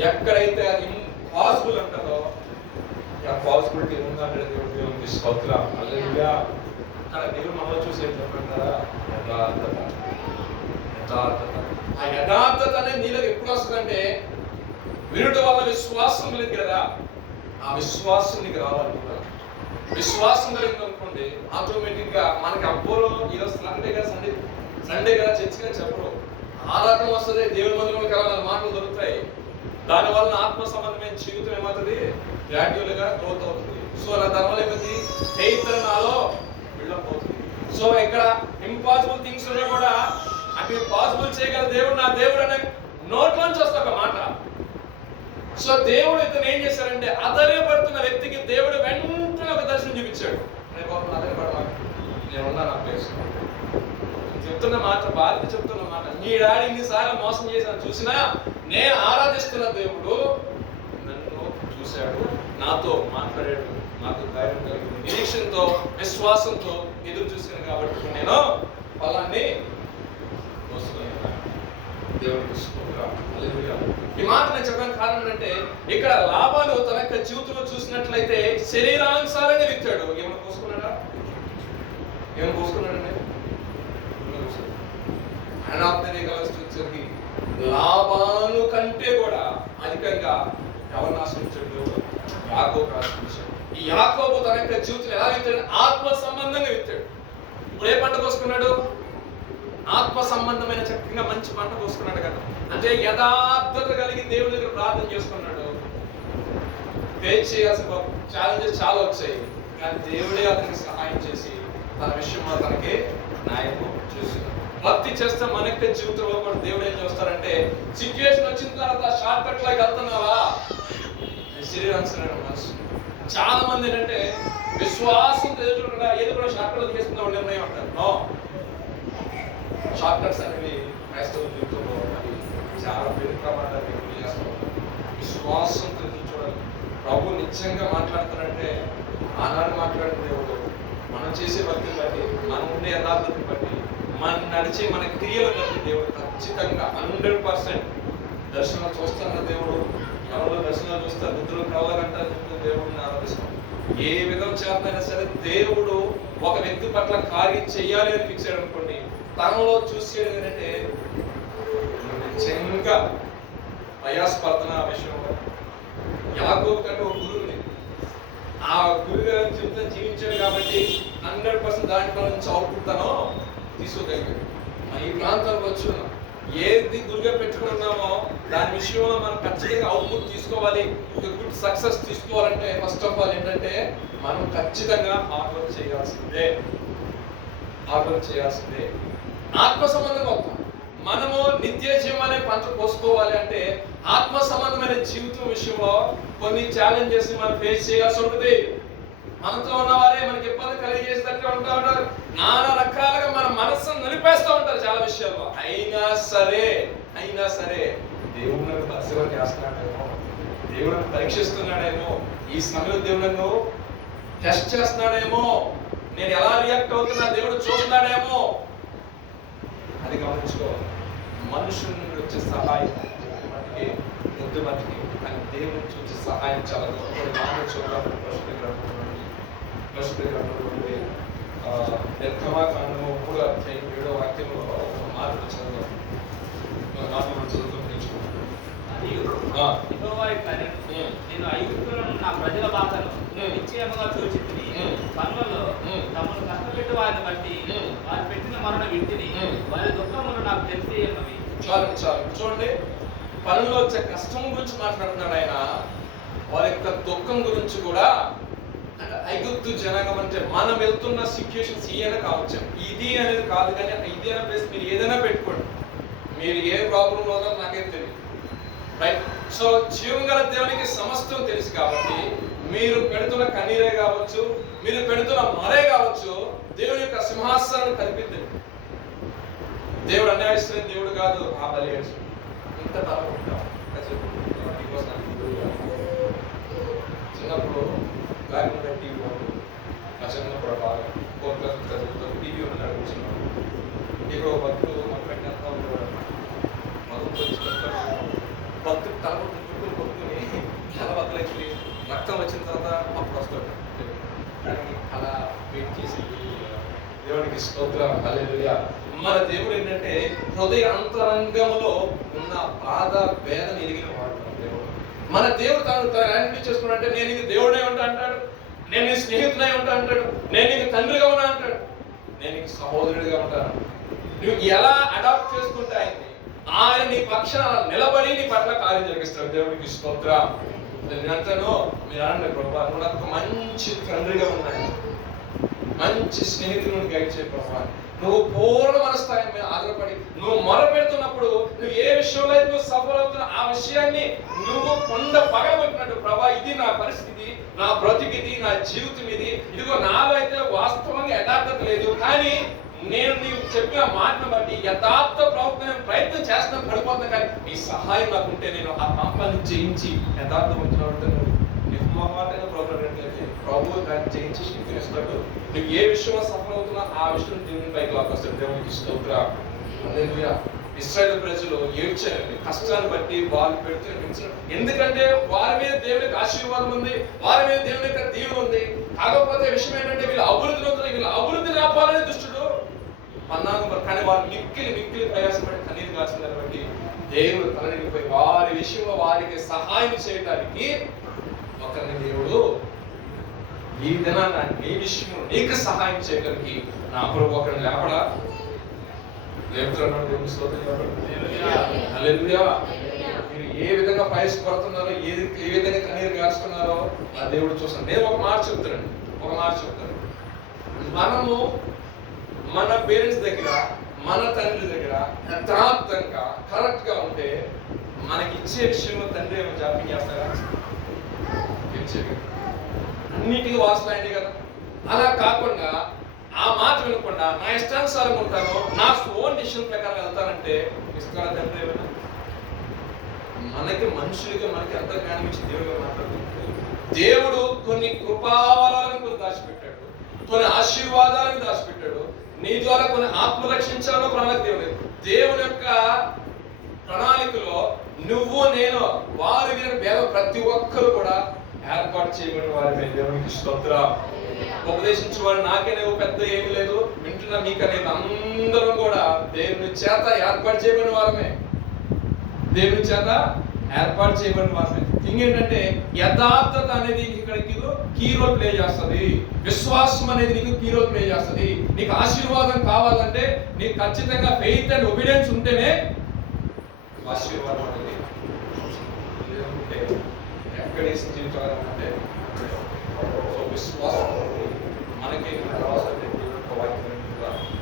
ఎక్కడైతే ఇంపాసిబుల్ అంటారో ఆ పాసిబిలిటీ ఉందంటే దేవుడికి స్తోత్రం. హల్లెలూయా. అక్కడ దేవుడు మనలో చూసి ఏం చెప్పంటారా? యథార్థత. యథార్థత. ఆ యథార్థత అనేది నీలో ఎప్పుడు వస్తుందంటే వినుట వల్ల విశ్వాసం కలిగి కదా, ఆ విశ్వాసం నీకు రావాలి. విశ్వాసం కలిగింది అనుకోండి, ఆటోమేటిక్ గా మనకి అబ్బోలో ఈరోజు సండే కదా చర్చిగా చెప్పరు, ఆరాటం వస్తుంది, దేవుని మందిరంలో కలవాలి మాటలు దొరుకుతాయి. దాని వలన ఆత్మ సంబంధమైన జీవితం ఏమవుతుంది? గ్రాడ్యువల్ గా గ్రోత్ అవుతుంది. సో దానివల్ల ఏమైంది? ఫెయిత్ నాలో బిల్డప్ అవుతుంది. సో ఇక్కడ ఇంపాసిబుల్ థింగ్స్ ఉన్నా కూడా అవి పాసిబుల్ చేయగల దేవుడు నా దేవుడు అనే నోట్లోంచి వస్తా ఒక మాట. సో దేవుడు ఇతను ఏం చేశారంటే ఆధారపడుతున్న వ్యక్తికి దేవుడు వెంటనే ఒక దర్శనం చూపించాడు. నేనున్నా నా ప్లేస్ చెప్తున్న మాట, భారత చెప్తున్న మాట, నీ డాడీ ఇన్నిసార్లు మోసం చేశాను చూసినా నేను ఆరాధిస్తున్న దేవుడు నన్ను చూశాడు, నాతో మాట్లాడాడు, నాకు ధైర్యం కలిగింది, నిరీక్షణతో విశ్వాసంతో ఎదురు చూశాను కాబట్టి నేను ఫలాన్ని దేవుడికి స్తోత్రం. హల్లెలూయా. ఈ మాట నేను చెప్పడానికి కారణం ఏంటంటే ఇక్కడ లాభాలు తన యొక్క జీవితంలో చూసినట్లయితే శరీరానుసారంగా విత్తాడు. ఏమైనా కోసుకున్నాడా? ఏమైనా కోసుకున్నాడండి? వచ్చేసరికి లాభాలు కంటే కూడా అధికంగా ఎవరిని ఆశ్రయించాడు? దేవుడు యాకోబుని ఆశ్రయించాడు. ఈ యాకోబు తన యొక్క జీవితం ఎలా విత్తాడు? ఆత్మ సంబంధంగా విత్తాడు. ఇప్పుడు ఏ పంట కోసుకున్నాడు? ఆత్మ సంబంధమైన చక్కగా మంచి పంట కోసుకున్నాడు కదా. అంటే యథార్థత కలిగి దేవుడి దగ్గర ప్రార్థన చేసుకున్నాడు. ఫేస్ చేయాల్సిన ఛాలెంజెస్ చాలా వచ్చాయి, కానీ దేవుడే అతనికి సహాయం చేసి తన విషయంలో తనకి న్యాయం చేస్తున్నాడు. భక్తి చేస్తే మన యొక్క జీవితంలో కూడా దేవుడు ఏం చేస్తారంటే సిచ్యువేషన్ వచ్చిన తర్వాత షార్ట్ కట్ లాగా వెళ్తున్నావా? శరీరానుసరణ మనసు. చాలా మంది ఏంటంటే విశ్వాసంతో ఎదుర్కొంటా ఏదో కూడా షార్ట్ కట్ చేసుకుందాం నిర్ణయం అంటారు. నో, షార్ట్ కట్స్ అనేవి క్రైస్తవ జీవితంలో చాలా పెద్ద ప్రమాదాన్ని చేస్తాం. విశ్వాసంతో చూడాలి. ప్రభు నిత్యంగా మాట్లాడతారంటే ఆనాడు మాట్లాడిన దేవుడు మనం చేసే భక్తిని బట్టి, మనం ఉండే యథార్థతని బట్టి, మనం నడిచే మన క్రియలను బట్టి దేవుడు ఖచ్చితంగా 100% దర్శనం చూస్తున్న దేవుడు. ఎవరో దర్శనాలు చూస్తారు, నిద్రలు కలవాలంటారు దేవుడిని ఆరాధిస్తాం. ఏ విధం చేతనైనా సరే దేవుడు ఒక వ్యక్తి పట్ల కార్యం చెయ్యాలి అని ఫిక్స్ అయ్యాడు అనుకోండి, తనలో చూసేది ఏంటంటే నిజంగా ప్రయాసపడుతున్న ఆ విషయంలో. యాకోబు కంటే ఒక గురువుని, ఆ గురువు గారు చెప్తే జీవించాడు కాబట్టి 100% దాంట్లో నుంచి అవుట్పుట్ తను తీసుకోగలిగాడు. ఈ ప్రాంతానికి వచ్చి ఏది గురుగా పెట్టుకున్నామో దాని విషయంలో మనం ఖచ్చితంగా అవుట్పుట్ తీసుకోవాలి, ఒక గుడ్ సక్సెస్ తీసుకోవాలంటే ఫస్ట్ ఆఫ్ ఆల్ ఏంటంటే మనం ఖచ్చితంగా హార్డ్ వర్క్ చేయాల్సిందే. హార్డ్ వర్క్ చేయాల్సిందే. ఆత్మ సంబంధంగా అవుతాం. మనము నిత్య జీవం అనే పంట కోసుకోవాలి అంటే ఆత్మ సంబంధమైన జీవితం విషయంలో కొన్ని ఛాలెంజెస్ మనం ఫేస్ చేయాల్సి ఉంటుంది. మనతో ఉన్నవారే మనకి ఇబ్బంది కలిగేసేటట్టు ఉంటా ఉంటారు, నానా రకాలుగా మన మనస్సును నిలిపేస్తూ ఉంటారు చాలా విషయాల్లో. అయినా సరే దేవుడు నన్ను పరిశీలన చేస్తున్నాడేమో, దేవుడు నన్ను పరీక్షిస్తున్నాడేమో, ఈ సమయంలో దేవుడు నన్ను టెస్ట్ చేస్తున్నాడేమో, నేను ఎలా రియాక్ట్ అవుతున్నా దేవుడు చూస్తున్నాడేమో, అది గమనించుకోవాలి. మనుషుల నుండి వచ్చే సహాయం మటుకి ముద్దు మటుకి, కానీ దేవుడి నుంచి వచ్చే సహాయం చాలా గొప్ప. మాట చూద్దాం. నిర్గమాకాండము 3వ అధ్యాయం 7వ వాక్యంలో మాటలు చదువుతాం. నేను ఐగుప్తులను నా ప్రజల బాధను నిశ్చయముగా చూచితిని. పనులలో తమను కష్టపెట్టి వారిని బట్టి వారు పెట్టిన మరణ వింటిని, వారి దుఃఖములు నాకు తెలియన్నవి. చూడండి, పనుల్లో వచ్చే కష్టం గురించి మాట్లాడుతున్నాడు ఆయన. వారి యొక్క దుఃఖం గురించి కూడా. ఐగుప్తు జనాంగం అంటే మనం వెళ్తున్న సిచ్యుయేషన్స్ ఏదైనా కావచ్చు, ఇది అనేది కాదు, కానీ ఇది అనే ప్లేస్ మీరు ఏదైనా పెట్టుకోండి, మీరు ఏ ప్రాబ్లం ఉందో నాకేం తెలియదు, రైట్? సో జీవం గల దేవునికి సమస్తం తెలుసు కాబట్టి మీరు పెడుతున్న కన్నీరే కావచ్చు, మీరు పెడుతున్న మరే కావచ్చు, దేవుని యొక్క సింహాసనం కనిపిద్దండి. దేవుడు అన్యాయస్తున్న దేవుడు కాదు. ఆ బలి ఇంత తల చిన్నప్పుడు లేకుండా టీవీ మా చిన్నప్పుడు బాగా టీవీ ఉన్నాడు కూర్చున్నాడు. ఇక్కడ భక్తులు మా పెట్టినంత ఉంటాడు, మధు భక్తుడు తల కొట్టుకుని తల బద్దలెక్కి రక్తం వచ్చిన తర్వాత అప్పుడు వస్తాడు. కానీ అలా వెయిట్ చేసి దేవునికి స్తోత్రం, హల్లెలూయా. మన దేవుడు ఏంటంటే హృదయ అంతరంగంలో ఉన్న బాధ వేదన ఎరిగిన వాడు దేవుడు. మన దేవుడు తను ఐడెంటిఫై చేసుకున్నాడంటే నేను నీకు దేవుడే ఉంటా అంటాడు, నేను నీ స్నేహితుడై ఉంటా అంటాడు, నేను నీకు తండ్రిగా ఉన్నా అంటాడు, నేను నీకు సహోదరుడిగా ఉంటాను. నువ్వు ఎలా అడాప్ట్ చేసుకుంటే ఆయన నీ పక్షాన నిలబడి నీ పట్ల కార్యం జరిగిస్తాడు. దేవునికి స్తోత్రం. నేను అంటాను, మీరు అనండి ప్రభా, నువ్వు నాకు ఒక మంచి తండ్రిగా ఉన్నాడు, మంచి స్నేహితులను గైడ్ చేయ ప్రభా. నువ్వు పూర్ణ మనస్థాయి మీద ఆధారపడి నువ్వు మొరపెడుతున్నప్పుడు నువ్వు ఏ విషయంలో అయితే నువ్వు సఫర్ అవుతున్నా ఆ విషయాన్ని నువ్వు కొండ పగలబెట్టినట్టు, ప్రభా ఇది నా పరిస్థితి, నా బ్రతికిది, నా జీవితం ఇది, ఇదిగో నాలో అయితే వాస్తవంగా యథార్థత లేదు, కానీ నేను నీవు చెప్పిన మాటను బట్టి యథార్థ ప్రయత్నం చేస్తాను పడిపోతాను, కానీ నీ సహాయం నాకు ఉంటే నేను ఆ పాపాన్ని జయించి యథార్థవంతుడు నిర్మమాటైన ప్రభు దాన్ని జయించి శక్తిని ఇస్తాడు. నువ్వు ఏ విషయంలో సఫలం అవుతున్నా ఆ విషయం దేవుని పైకి లాక్కొస్తాడు. దేవునికి స్తోత్రం, హల్లెలూయా. ఇశ్రాయేలు ప్రజలు ఏడ్చారండి కష్టాన్ని బట్టి, వాళ్ళు పెడుతున్న ఎందుకంటే వారి మీద దేవునికి ఆశీర్వాదం ఉంది, వారి మీద దేవుని యొక్క దీవెన ఉంది. కాకపోతే విషయం ఏంటంటే వీళ్ళ అభివృద్ధి రాపాలనే దుష్టుడు అన్నాను, కానీ వారు మిక్కిలి ప్రయాసపడి కన్నీరు కాల్చిందని బట్టి దేవుడు తలనిపోయి వారి విషయంలో వారికి సహాయం చేయడానికి ఒకరిని దేవుడు ఈ దినాన్ని నీ విషయంలో నీకు సహాయం చేయడానికి నా ప్రభు ఒకరిని లేపడా లేపుతున్నాడు. దేవుని స్తోత్రం, హల్లెలూయా. మీరు ఏ విధంగా ప్రయాసపడుతున్నారో, ఏ విధంగా కన్నీరు కాస్తున్నారో ఆ దేవుడు చూస్తాను. నేను ఒక మాట చెప్తాను. మనము మన పేరెంట్స్ దగ్గర, మన తండ్రి దగ్గర యథార్థంగా కరెక్ట్ గా ఉంటే మనకి ఇచ్చే విషయంలో తండ్రి ఏమో జాప్యం చేస్తారా? అన్నిటికీ వాసులైంది కదా. అలా కాకుండా ఆ మాట వినకుండా నా ఇష్టానుసారం ఉంటాను, నా ఓన్ డిసిషన్ ప్రకారం వెళ్తానంటే ఇస్తారా తండ్రి ఏమైనా? మనకి మనుషులుగా మనకి ఎంత జ్ఞానం ఇచ్చి దేవుడిగా మాట్లాడుతుంటే దేవుడు కొన్ని కృపావరాలను కొన్ని దాచిపెట్టాడు, కొన్ని ఆశీర్వాదాలను దాచిపెట్టాడు, నీ ద్వారా కొన్ని ఆత్మ రక్షించాలో ప్రణాళిక దేవుని యొక్క ప్రణాళికలో నువ్వు నేను వారి భేద ప్రతి ఒక్కరు కూడా ఏర్పాటు చేయబడిన వారి దేవునికి స్తోత్రం. ఉపదేశించేవాడు నాకేనేవో పెద్ద ఏమీ లేదు, వింటున్నా మీకనేది అందరం కూడా దేవుని చేత ఏర్పాటు చేయబడిన వారమే, దేవుని చేత ఏర్పాటు చేయబడిన వారమే. ఇంకేంటంటే యథార్థత అనేది ఇక్కడ కీ రోల్ ప్లే చేస్తుంది, విశ్వాసం అనేది నీకు కీ రోల్ ప్లే చేస్తుంది. నీకు ఆశీర్వాదం కావాలంటే నీకు ఖచ్చితంగా ఫెయిత్ అండ్ ఒబీడియన్స్ ఉంటేనే ఆశీర్వాదం అనేది. ఎక్కడేసి జీవితాలంటే సో విశ్వాసం మనకి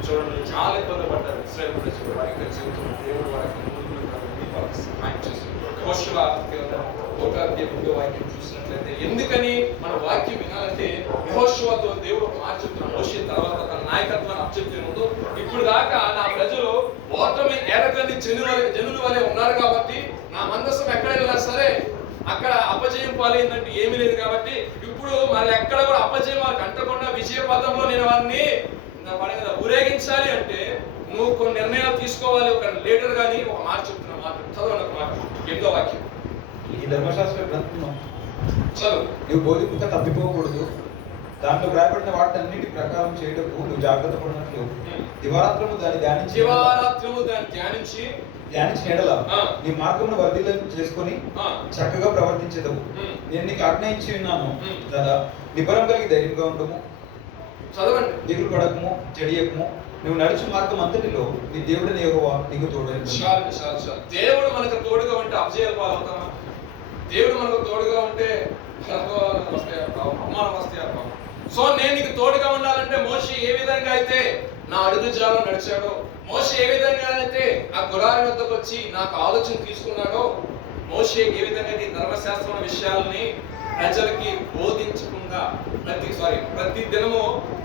చూడండి, చాలా ఇబ్బంది పడ్డారు ఇశ్రాయేలు ప్రజలు. వారికి జీవితం దేవుడు వారికి సహాయం చేస్తుంది. వాక్యం చూసినట్లయితే ఎందుకని మన వాక్యం వినాలంటే యెహోషువతో దేవుడు ఒక మాట చెప్తున్నాడు. మోషే తర్వాత తన నాయకత్వాన్ని అప్పచెప్తే ముందు ఇప్పుడు దాకా నా ప్రజలు ఓటమి ఎరగని జనుల వలె ఉన్నారు కాబట్టి నా మందసం ఎక్కడ వెళ్ళినా సరే అక్కడ అపజయం పాలైందంటే ఏమీ లేదు కాబట్టి ఇప్పుడు మళ్ళీ ఎక్కడ కూడా అపజయం వాళ్ళకి అంటకుండా విజయ పదంలో నేను వారిని ఊరేగించాలి అంటే నువ్వు కొన్ని నిర్ణయాలు తీసుకోవాలి. ఒక లీడర్ గాని ఒక మాట చెప్తున్నా మాట చదవని ఒక మాట 8వ వాక్యం. ఈ ధర్మశాస్త్ర గ్రంథం చదువు. నువ్వు బోధింపుత తప్పిపోకూడదు, దాంట్లో రాయబడిన వాటన్నిటి ప్రకారం చేయటకు నువ్వు జాగ్రత్త పడినట్లు దివారాత్రము దాన్ని ధ్యానించి ఎడల నీ మార్గమును వర్ధిల్లం చేసుకొని చక్కగా ప్రవర్తించేదము. నేను నీకు ఆజ్ఞయించి ఉన్నాను కదా, నిబరం కలిగి ధైర్యంగా ఉండము, చదవండి, దిగులు పడకము, చెడియకము, నువ్వు నడుచు మార్గం అంతటిలో నీ దేవుడిని యెహోవా నీకు తోడుగా. దేవుడు మనకు తోడుగా ఉంటే అపజయాలు పాలవుతామా? దేవుడు మనకు తోడుగా ఉంటే అవమానం వస్తాయి. సో నేను నీకు తోడుగా ఉండాలంటే మోషే ఏ విధంగా అయితే నా అడుగు జాలో నడిచాడో, మోషే ఏ విధంగా అయితే ఆ గుడారి వద్దకు వచ్చి నాకు ఆలోచన తీసుకున్నాడో, మోషే ఏ విధంగా ఈ ధర్మశాస్త్రం విషయాలని ప్రజలకి బోధించకుండా ప్రతి దినము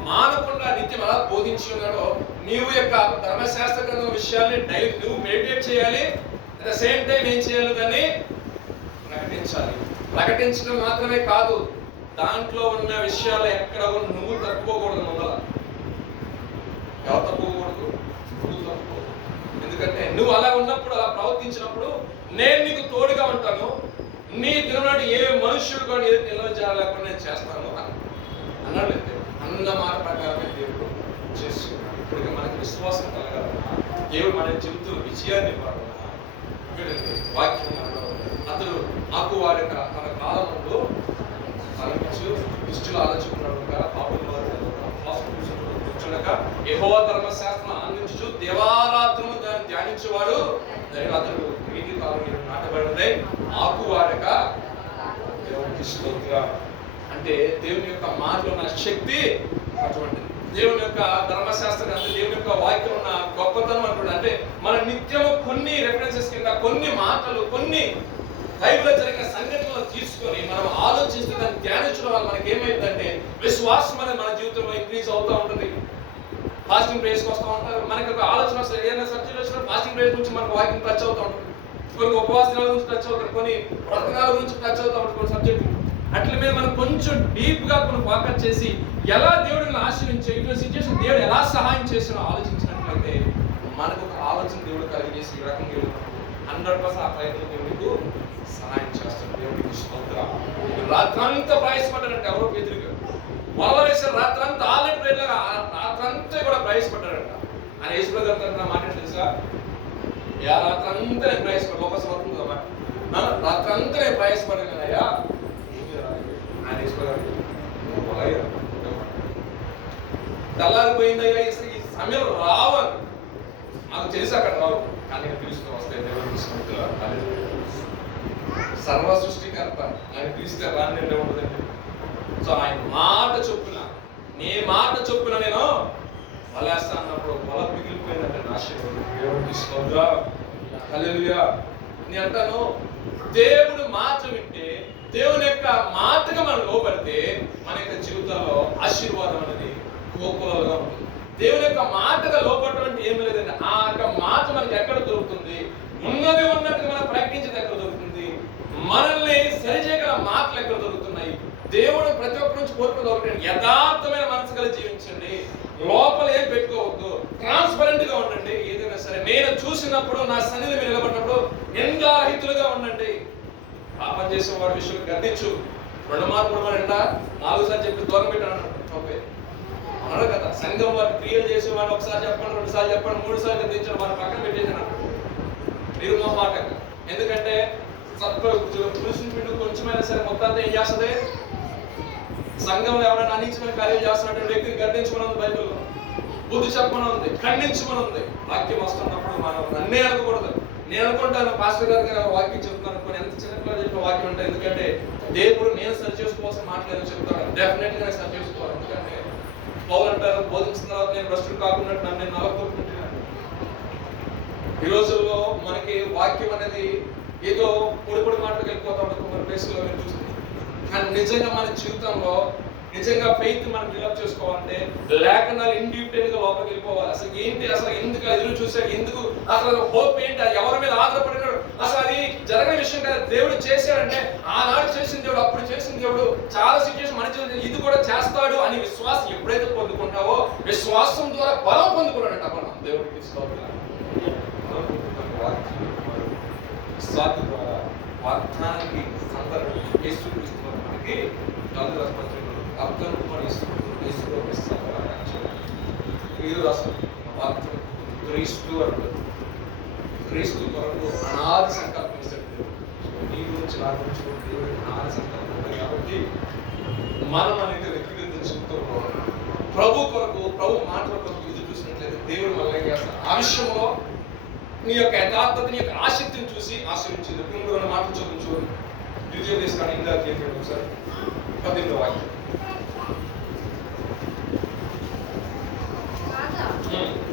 మానకుండా నిత్యం అలా బోధించి ఉన్నాడో, నీవు యొక్క ధర్మశాస్త్ర గ్రంథం విషయాల్ని డైలీ నువ్వు మెడిటేట్ చేయాలి. అట్ ద సేమ్ టైం ఏం చేయాలి? దాన్ని ప్రకటించాలి. ప్రకటించడం మాత్రమే కాదు, దాంట్లో ఉన్న విషయాలు ఎక్కడ నువ్వు తప్పుకోకూడదు. మొదల ఎవరు తప్పుకోకూడదు? నువ్వు తప్పుకోకూడదు. ఎందుకంటే నువ్వు అలా ఉన్నప్పుడు, అలా ప్రవర్తించినప్పుడు నేను నీకు తోడుగా ఉంటాను, నీ దిననాడు ఏ మనుష్యుడు కూడా ఏది నిల్వ చేయాలనుకుని నేను చేస్తాను అన్నాడు దేవుడు. అన్న మాట ప్రకారమే దేవుడు చేస్తున్నాడు. ఇప్పుడు మనకి విశ్వాసం కలగాలి, దేవుడు మన జీవితంలో విజయాన్ని ఇవ్వాలి. వాక్యం అతడు నాకు వారి తన కాలంలో తలపించు దుష్టులు ఆలోచుకున్నాడుగా, పాపుల కూర్చున్నాక యెహోవా ధర్మశాస్త్రం ఆనందించు దేవారాత్రము దాన్ని ధ్యానించేవాడు దాని అతడు నీటి కాలం నాటబడినదే ఆకు వాడక దేవునికి స్తోత్రం. అంటే దేవుని యొక్క మాటలో ఉన్న శక్తి అటువంటిది. దేవుని యొక్క ధర్మశాస్త్రం అంటే దేవుని యొక్క వాక్యం ఉన్న గొప్పతనం అంటున్నాడు. అంటే మన నిత్యము కొన్ని రెఫరెన్సెస్ కింద కొన్ని మాటలు, కొన్ని బైబిల్లో జరిగిన సంఘటనలు తీసుకొని మనం ఆలోచిస్తూ దాన్ని ధ్యానించడం వల్ల మనకి ఏమైందంటే విశ్వాసం అనేది మన జీవితంలో ఇంక్రీజ్ అవుతూ ఉంటుంది. ఫాస్టింగ్ ప్రేయర్స్కి వస్తూ ఉంటారు, మనకి ఒక ఆలోచన వస్తుంది, ఏదైనా సబ్జెక్ట్ వచ్చినా ఫాస్టింగ్ ప్రేయర్స్ నుంచి మనకు వాక్యం టచ్ అవుతూ ఉంటుంది, కొన్ని ఉపవాస దినాల గురించి టచ్ అవుతారు, కొన్ని వ్రతకాల గురించి టచ్ అవుతూ ఉంటారు, కొన్ని సబ్జెక్టులు అట్ల మీద మనం కొంచెం డీప్ గా కొన్ని ఫోకస్ చేసి ఎలా దేవుడిని ఆశ్రయించే ఇటువంటి సిచ్యువేషన్ దేవుడు ఎలా సహాయం చేసినా ఆలోచించినట్లయితే మనకు ఒక ఆలోచన దేవుడు కలిగేసి ఈ రకంగా 100% ఆ ప్రయత్నం దేవుడికి సహాయం చేస్తాడు. దేవుడికి స్తోత్రం. రాత్రంతా ప్రయాసపడ్డారంటే ఎవరో ఎదురుగా వల్ల వేసారు, రాత్రంతా ఆల్రెడీ రాత్రంతా కూడా ప్రయాసపడ్డారంట. ఆయన యేసుప్రభు మాట తెలుసా, రాత్రంతా నేను ప్రయాసపడ్డా ఒక సంవత్సరం రాత్రంతా నేను ప్రయాసపడ్డాను అయ్యా. తెల్లారిపోయిందయ్యా, ఈ సమయం రావాలి నాకు తెలిసి అక్కడ రావు, కానీ పిలుస్తూ వస్తాయి. సర్వ సృష్టికర్త ఆయన పిలిస్తే రాని ఉండదండి. సో ఆయన మాట చొప్పున నీ మాట చొప్పున నేను వలేస్తా అన్నప్పుడు వల మిగిలిపోయిందంటే నాశనం. దేవుడికి స్తోత్రం. హల్లెలూయా. నేను అంటాను, దేవుడు మాట వింటే, దేవుని యొక్క మాటగా మనం లోపడితే మన యొక్క జీవితంలో ఆశీర్వాదం అనేది కోకులగా ఉంటుంది. దేవుని యొక్క మాటగా లోపడటం అంటే ఏమి లేదండి, ఆ యొక్క మాట మనకి ఎక్కడ దొరుకుతుంది, ఉన్నది ఉన్నట్టుగా మనం ప్రకటించేది ఎక్కడ దొరుకుతుంది, మనల్ని సరిచేయగల మాటలు ఎక్కడ దొరుకుతున్నాయి. దేవుడు ప్రతి ఒక్కరి నుంచి కోరుకు దొరకండి, యథార్థమైన మనసు కలిసి జీవించండి, లోపల ఏం పెట్టుకోవద్దు, ట్రాన్స్పరెంట్ గా ఉండండి. ఏదైనా సరే నేను చూసినప్పుడు నా సన్నిధి మీద నిలబడినప్పుడు నిందారహితులుగా ఉండండి. పాపం చేసే వాడి విషయం గర్దించు, 2 మార్కులు రెండా 4 సార్లు చెప్పి దూరం పెట్టాను అన్నాడు కదా. సంఘం వాటి క్రియలు చేసేవాడు ఒకసారి చెప్పండి, 2 సార్లు చెప్పండి, 3 సార్లు గర్దించాడు, మన పక్కన పెట్టేసాను నిర్మోహాటంగా. ఎందుకంటే పురుషుని పిండు కొంచెమైనా సరే మొత్తం ఏం చేస్తుంది, సంఘంలో ఎవరైనా అనించిన కార్యాలు చేస్తున్నటువంటి వ్యక్తిని గర్దించమని ఉంది బైబిల్లో, బుద్ధి చెప్పమని ఉంది, ఖండించమని ఉంది. వాక్యం వస్తున్నప్పుడు మనం నన్నే అనుకోకూడదు. నేను అనుకుంటాను పాస్టర్ గారు వాక్యం చెప్తున్నాను అనుకోని, ఎంత చిన్నపిల్లలు చెప్పిన వాక్యం అంటే, ఎందుకంటే దేవుడు నేను సరి చేసుకోవాల్సిన మాటలు చెప్తాను, డెఫినెట్ గా సరి చేసుకోవాలి. ఎందుకంటే పౌలు అంటారు, బోధించిన తర్వాత నేను భ్రష్టుడు కాకుండా నన్ను నేను నలగొట్టుకుంటున్నాను. ఈ రోజుల్లో మనకి వాక్యం అనేది ఏదో పొడి మాటలకు వెళ్ళిపోతా ఉంటుంది మన ప్లేస్లో నేను చూస్తుంది. కానీ నిజంగా మన జీవితంలో నిజంగా ఫెయిత్ మనం డెవలప్ చేసుకోవాలంటే లేఖనాలు ఇండివిజువల్ గా లోపలికి వెళ్ళిపోవాలి. అసలు ఏంటి, అసలు ఎందుకు ఎదురు చూసాడు, ఎందుకు అసలు హోప్ ఏంటి, ఎవరి మీద ఆధారపడినాడు, అసలు అది జరగని విషయం కదా. దేవుడు చేశాడంటే ఆనాడు చేసిన దేవుడు, అప్పుడు చేసిన దేవుడు చాలా సిచ్యువేషన్ మన జీవితంలో ఇది కూడా చేస్తాడు అని విశ్వాసం ఎప్పుడైతే పొందుకుంటావో, విశ్వాసం ద్వారా బలం పొందుకున్నాడంట మనం. దేవుడికి స్తోత్రం. విశ్వాసం ద్వారా వాగ్దానానికి సందర్భం యేసుక్రీస్తు మనకి క్రీస్తు కొరకు అనాది సంకల్పం ఇస్తాడు. నీ గురించి నా గురించి దేవుడు అనాది సంకల్పం ఉంది. కాబట్టి మనం అనేది వ్యక్తిగత జీవితంలో ప్రభు కొరకు, ప్రభు మాటల కొరకు ఎదురు చూసినట్లయితే దేవుడు మనం ఏం చేస్తాడు, ఆ విషయంలో నీ యొక్క యథార్థత, నీ యొక్క ఆసక్తిని చూసి ఆశ్రయించింది. ఇప్పుడు మాటలు చదువు ద్వితీయ దేశాన్ని ఇంకా చేయండి ఒకసారి 18వ వాక్యం.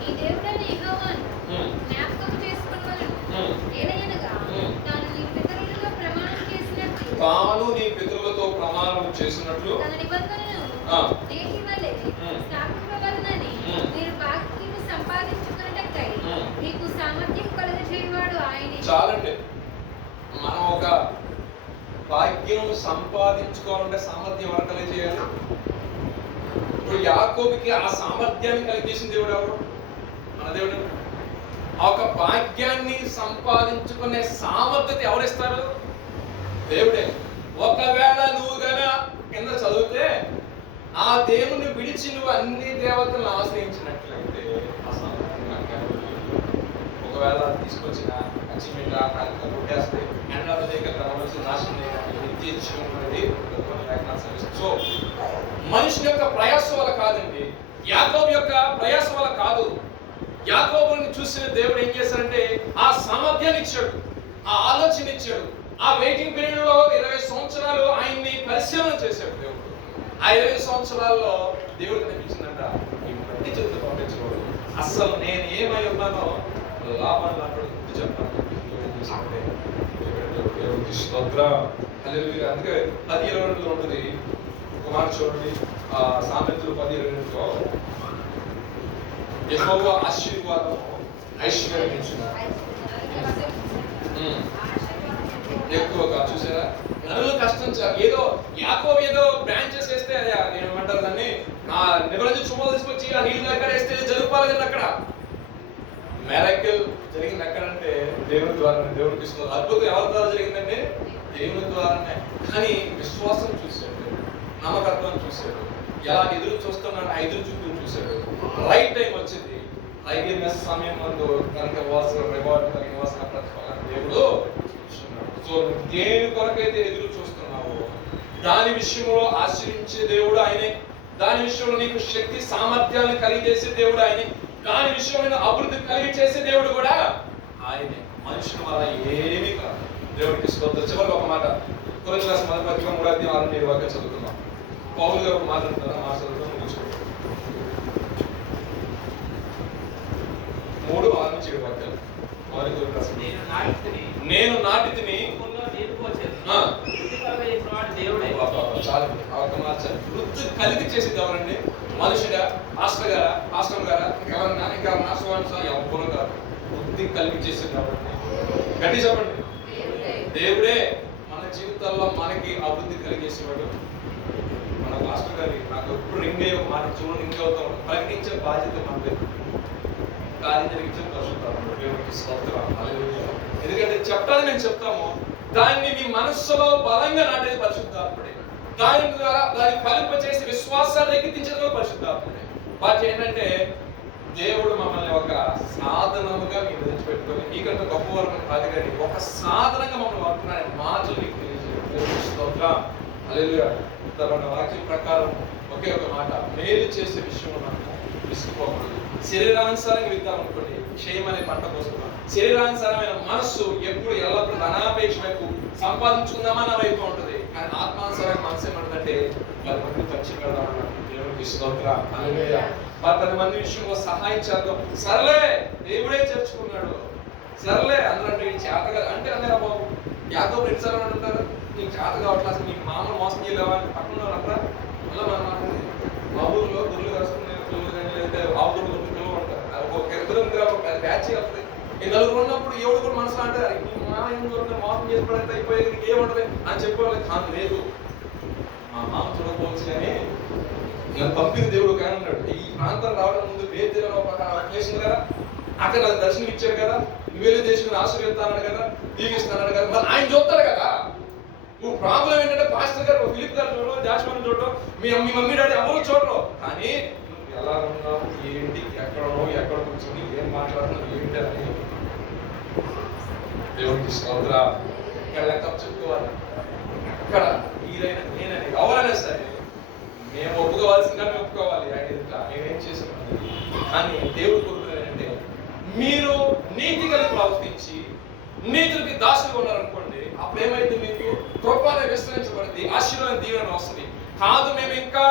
ఈ దేవుడైన యెహోవాను జ్ఞాపకం చేసుకొనువలెను. ఏలయనగా తాను నీ పితరులతో ప్రమాణం చేసినట్లు, తాను నీ పితరులతో ప్రమాణం చేసినట్లు తన నిబంధనను నేటి వలె స్థాపింపవలెనని మీరు భాగ్యము సంపాదించుకొనుటకై మీకు సామర్థ్యం కలుగజేయువాడు ఆయనే. చాలండి, మనం ఒక భాగ్యం సంపాదించుకోవాలంటే సామర్థ్యం ఎవరు కలిగజేయాలి? ఇప్పుడు యాకోబుకి ఆ సామర్థ్యాన్ని కలిగజేసిన దేవుడు ఎవరు? మన దేవుడు. ఆ ఒక భాగ్యాన్ని సంపాదించుకునే సామర్థ్యత ఎవరిస్తారు? దేవుడే. ఒకవేళ నువ్వు గన కింద చదివితే ఆ దేవుని విడిచి నువ్వు అన్ని దేవతలను ఆశ్రయించినట్లయితే ఒకవేళ తీసుకొచ్చిన అచీవ్మెంట్ ఆ కార్యక్రమం కొట్టేస్తే నాశనం నిత్య జీవం అనేది. సో మనిషి యొక్క ప్రయాసం వల్ల కాదండి, యాకోబు యొక్క ప్రయాసం వల్ల కాదు. యాకోబుని చూసిన దేవుడు ఏం చేశారంటే ఆ సామర్థ్యాన్ని ఇచ్చాడు, ఆ ఆలోచన ఇచ్చాడు. ఆ వెయిటింగ్ పీరియడ్ లో 20 సంవత్సరాలు ఆయన్ని పరిశీలన చేశాడు దేవుడు. ఆ 20 సంవత్సరాల్లో దేవుడు కనిపించిందంట, ఈ ప్రతి చేతితో పంపించకూడదు, అసలు నేను ఏమై ఉన్నానో లాభాన్ని అక్కడ గుర్తు చెప్పాను. అందుకే 10:22 ఉంటుంది. ఒక మాట చూడండి, సామెతలు 10:22లో యెహోవా ఆశీర్వాదం ఐశ్వర్యం ఇచ్చును. ఎక్కువగా చూసారా, నన్ను కష్టం ఏదో యాకోబు ఏదో బ్రాంచెస్ వేస్తే నేను ఏమంటారు దాన్ని నిబరంజు చుమ్మలు తీసుకొచ్చి ఆ నీళ్ళు ఎక్కడ వేస్తే జరుగుపాలి. అక్కడ మెరకిల్ జరిగింది ఎక్కడంటే దేవుని ద్వారా, దేవుడికి ఇస్తున్నారు. అద్భుతం ఎవరి ద్వారా జరిగిందంటే దేవుని ద్వారానే. కానీ విశ్వాసం చూశాడు, నమ్మకత్వం చూశాడు, ఎలా ఎదురు చూస్తున్నాడు, ఆ ఎదురు చూపులు చూశాడు. రైట్ టైం వచ్చింది, అయిన సమయం ముందు కనుక రివార్డ్ కలిగిన ప్రతిఫలం దేవుడు. సో దేని కొరకైతే ఎదురు చూస్తున్నావో దాని విషయంలో ఆశ్రయించే దేవుడు ఆయనే. దాని విషయంలో నీకు శక్తి సామర్థ్యాన్ని కలిగేసే దేవుడు ఆయనే. దాని విషయంలో అభివృద్ధి కలిగి చేసే దేవుడు కూడా ఆయనే. మనుషుల వల్ల ఏమీ కాదు. దేవుడికి స్తోత్రం. చివరికి ఒక మాట, కొరింథీయుల రాసిన మొదటి పత్రిక 3:6 చదువుతున్నాం. పౌలు గారు మాట్లాడుతున్నారు, మాట్లాడుతూ ముగించుకుంటాం. 3:6 వాక్యాలు. నేను నాటితిని వృద్ధి కలిగి చేసేది ఎవరండి? మనుషుడా, పాస్టర్ గారా, పాస్టర్ గారా, ఎవరన్నా ఇంకా మాస్టర్ ఎవరు కాదు. వృద్ధి కలిగి చేసేది ఎవరండి? గట్టి చెప్పండి. దేవుడే. మన జీవితాల్లో మనకి అభివృద్ధి కలిగేసేవాడు మన పాస్టర్ గారి. నాకు ఎప్పుడు రింగ్ అయ్యే ఒక మాట చూడండి, రింగ్ అవుతాం. ప్రకటించే బాధ్యత మనది, కార్యం జరిగించే పరిశుద్ధాత్మ దేవునికి స్తోత్రం. ఎందుకంటే చెప్పాలని మేము చెప్తాము, దాన్ని మీ మనస్సులో బలంగా నాటేది పరిశుద్ధాత్ముడే. దాని ద్వారా దాన్ని ఫలింప చేసి విశ్వాసాన్ని ఎక్కించడం పరిశుద్ధాత్ముడే. వాటి ఏంటంటే దేవుడు మమ్మల్ని ఒక సాధనముగా మీరు తెచ్చిపెట్టుకొని మీకంటే గొప్ప వరకు కాదు కానీ ఒక సాధనంగా మమ్మల్ని వాడుతున్నాడు. మాటలు మీకు తెలియజేస్తున్నాం. హల్లెలూయా. మన వాక్యం ప్రకారం ఒకే ఒక మాట, మేలు చేసే విషయంలో మనకు విసుకుపోకూడదు. శరీరానుసారంగా విద్దాం అనుకోండి, క్షయం అనే పంట కోసుకున్నాం. శరీరానుసారమైన మనస్సు ఎప్పుడు ఎల్లప్పుడూ ధనాపేక్ష వైపు సంపాదించుకుందామని వైపు ఉంటుంది. కానీ ఆత్మానుసారమైన మనసు ఏమంటుందంటే 10 మంది పరిచయం పెడదామన్నాడు. దేవుడికి స్తోత్రం. హల్లెలూయా. 10 మంది విషయంలో సహాయం చేద్దాం. సర్లే దేవుడే చేర్చుకున్నాడు, సర్లే అందరూ చేతగా అంటే అన్నారా బాబు. యాకోబు ఎన్నిసార్లు అంటారు, నీకు చేత కావట్లేదు, అసలు నీకు మామూలు మోసం చేయలేవా అని పక్కన అంటారా? మళ్ళీ మనం మాట్లాడింది మా ఊర్లో గురువులు కలుసుకునే పిల్లలు కానీ లేదంటే ఆవులు పిల్లలు ఉంటారు. ఒక ఇద్దరు బ్యాచ్ అవుతుంది. ఈ నలుగురు ఉన్నప్పుడు ఎవడు కూడా మనసులో అంటారు, మా ఇంట్లో మోసం చేసుకోవడానికి అయిపోయేది నీకు ఏముంటుంది అని చెప్పేవాళ్ళకి కాదు. లేదు, మా మామ చూడకపోవచ్చు కానీ నేను పంపిన దేవుడు కానీ ఉన్నాడు. ఈ ప్రాంతం రావడం ముందు వేదిలో ప్లేస్ ఉంది కదా, అక్కడ నాకు దర్శనం ఇచ్చాడు కదా, నువ్వేళ్ళే దేశం ఆశీర్వదిస్తానన్నాడు కదా, దీవిస్తున్నాడు కదా, మరి ఆయన చూస్తాడు కదా. నువ్వు ప్రాబ్లం ఏంటంటే పాస్టర్ గారు, ఫిలిప్ గారు చూడరు, జాస్మిన్ చూడరు, మీ మమ్మీ డాడీ ఎవరు చూడరు. కానీ నువ్వు ఎలా ఉన్నావు, ఏంటి, ఎక్కడ కూర్చొని ఏం మాట్లాడుతున్నావు ఏంటి అని దేవుడికి స్తోత్రం. ఇక్కడ లెక్క చెప్పుకోవాలి. అక్కడ మీరైనా నేనని ఎవరైనా సరే మేము ఒప్పుకోవాల్సిందిగా మేము ఒప్పుకోవాలి. ఆయన ఎదుట నేనేం చేస్తున్నాను. కానీ దేవుడు కోరుకునేది ఏంటంటే మీరు నీతి కలిగి ప్రవర్తించి నీతికి దాసులుగా ఉన్నారనుకోండి, అప్పుడు ఏమైతే మీకు కృపను విస్తరించబడింది, ఆశీర్వాదం దీవెన వస్తుంది. కాదు మేము ఇంకా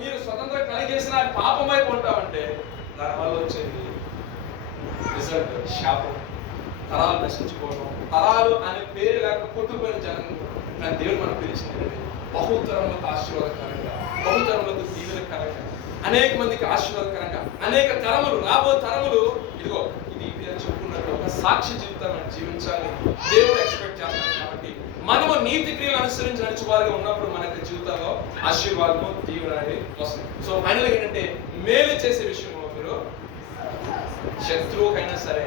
మీరు స్వతంత్రం కలిగేసిన పాపం వైపు ఉంటామంటే దానివల్ల వచ్చేది రిజల్ట్ శాపం, తరాలు నశించుకోవడం. తరాలు అనే పేరు లేక కొట్టుకుపోయిన జనం. కానీ దేవుడు మనం పిలిచింది బహుతరములకు ఆశీర్వాదకరంగా, బహుతరములకు దీవెనకరంగా, అనేక మందికి ఆశీర్వాదకరంగా, అనేక తరములు రాబో తరములు ఇదిగో ఇది చెప్పుకున్నట్టు ఒక సాక్షి జీవితాన్ని జీవించాలి దేవుడు ఎక్స్పెక్ట్ చేస్తాడు. కాబట్టి మనము నీతి క్రియలు అనుసరించి నడుచువారుగా ఉన్నప్పుడు మనకి జీవితంలో ఆశీర్వాదము దీవెన అనేది వస్తుంది. సో ఫైనల్ ఏంటంటే మేలు చేసే విషయంలో మీరు శత్రువుకైనా సరే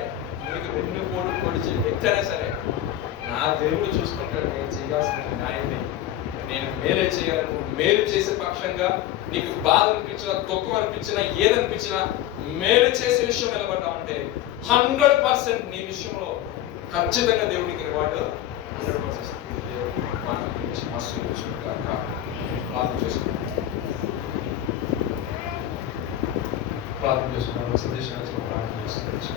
నీకు వెన్నుపోటు పొడిచే వ్యక్తి అయినా సరే నా దేవుడు చూసుకుంటాడు. నేను చేయాల్సిన న్యాయమే, నేను మేలే చేయాలి. నువ్వు మేలు చేసే పక్షంగా నీకు బాధ అనిపించినా, తక్కువ అనిపించినా, ఏదనిపించినా మేలు చేసే విషయం నిలబడ్డావు అంటే 100% నీ విషయంలో ఖచ్చితంగా దేవునికి రివార్డు 100% మాట గురించి ఆశీర్వదించుగాక. ప్రార్థన చేసుకుంటాం. సందేశాన్ని ప్రార్థన చేసుకోవచ్చు.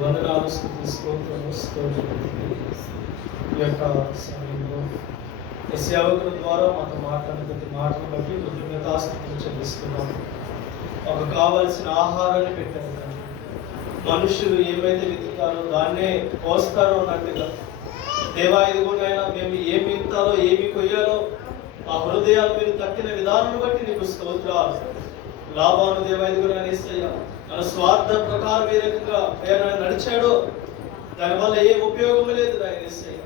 వందనాలు, స్తుతి, స్తోత్రము, ఈ యొక్క సమయంలో సేవకుల ద్వారా మాతో మాట్లాడిన ప్రతి మాటను బట్టి కృతజ్ఞతాస్తుతులు చెల్లిస్తున్నాం. ఒక కావలసిన ఆహారాన్ని పెట్టారు. మనుషులు ఏమైతే విత్తుతారో దాన్నే కోస్తారో అన్నట్టుగా దేవా, ఇదిగోనైనా మేము ఏమి విత్తాలో ఏమి కొయ్యాలో ఆ హృదయాలు మీరు తట్టిన విధానం బట్టి నీకు స్తోత్రాలు. లాభాను దేవా, ఇదిగోనైనా యేసయ్యా, మన స్వార్థ ప్రకారం ఏ రకంగా నడిచాడో దానివల్ల ఏ ఉపయోగం లేదు నాయన యేసయ్యా.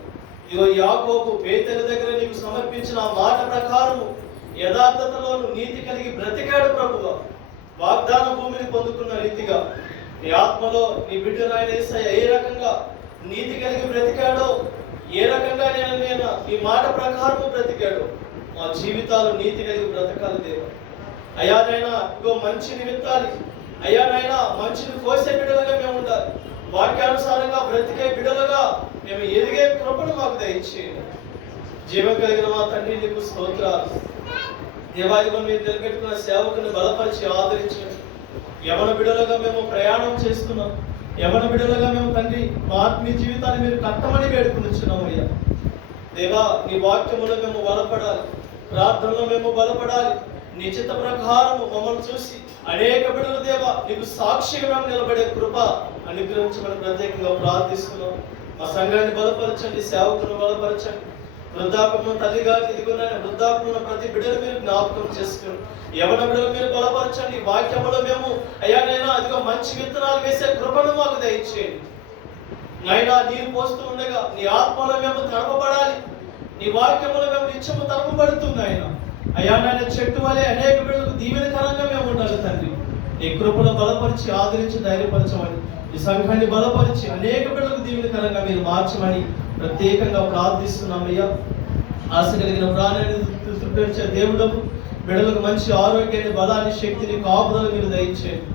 ఇదిగో యాకోబు బేతెలు దగ్గర నీకు సమర్పించిన ఆ మాట ప్రకారం యథార్థతలోను నీతి కలిగి బ్రతికాడు ప్రభువా. వాగ్దాన భూమిని పొందుకున్న రీతిగా నీ ఆత్మలో నీ బిడ్డ నాయన యేసయ్య ఏ రకంగా నీతి కలిగి బ్రతికాడో, ఏ రకంగా నేను ఈ మాట ప్రకారము బ్రతికాడో మా జీవితాలు నీతి కలిగి బ్రతకాలి దేవా. అయ్యానైనా ఇగో మంచిని విత్తాలి, అయ్యానైనా మంచిని కోసే బిడ్డలుగా మేము ఉండాలి. వాక్యానుసారంగా బ్రతికే బిడ్డలుగా మేము ఎదిగే కృపను మాకు దయచేయండి. జీవం కలిగిన మా తండ్రి నీకు స్తోత్రాలు. దేవాదిగా మీరు నిలబెట్టుకున్న సేవకుని బలపరిచి ఆదరించండి. యవన బిడ్డలుగా మేము ప్రయాణం చేస్తున్నాం. యవన బిడ్డలుగా మేము తండ్రి మా ఆత్మీయ జీవితాన్ని మీరు కట్టమని వేడుకునిచ్చున్నాం అయ్యా. దేవా, నీ వాక్యములో మేము బలపడాలి, ప్రార్థనలో మేము బలపడాలి. నీ చిత్త ప్రకారము మమ్మల్ని చూసి అనేక బిడ్డలు దేవా నీకు సాక్షిగా నిలబడే కృప అనుగ్రహించమని ప్రత్యేకంగా ప్రార్థిస్తున్నాం. మా సంఘాన్ని బలపరచండి, సేవకులను బలపరచండి. వృద్ధాపంలో తల్లిగా ఎదుగున్న వృద్ధాపంలో ప్రతి బిడ్డలు మీరు జ్ఞాపకం చేసుకోండి. యవన బిడ్డలు మీరు బలపరచండి. వాక్యంలో మేము అయ్యానైనా అదిగో మంచి విత్తనాలు వేసే కృపను మాకు దయచేయండి. నైనా నీరు పోస్తూ ఉండగా నీ ఆత్మలో మేము తడపబడాలి. నీ వాక్యంలో మేము నిత్యము తడపబడుతుంది ఆయన. అయ్యానైనా చెట్టు వలె అనేక బిడ్డలకు దీవెనకరంగా మేము ఉండాలి తండ్రి. నీ కృపను బలపరిచి ఆదరించి ధైర్యపరచమని, ఈ సంఘాన్ని బలపరిచి అనేక బిడ్డలకు దీవెనకరంగా మీరు మార్చమని ప్రత్యేకంగా ప్రార్థిస్తున్నామయ్యా. ఆశ కలిగిన ప్రాణాన్ని తృప్తిపరిచే దేవుడకు బిడ్డలకు మంచి ఆరోగ్యాన్ని, బలాన్ని, శక్తిని, కాపుదలు మీరు దయచేయండి.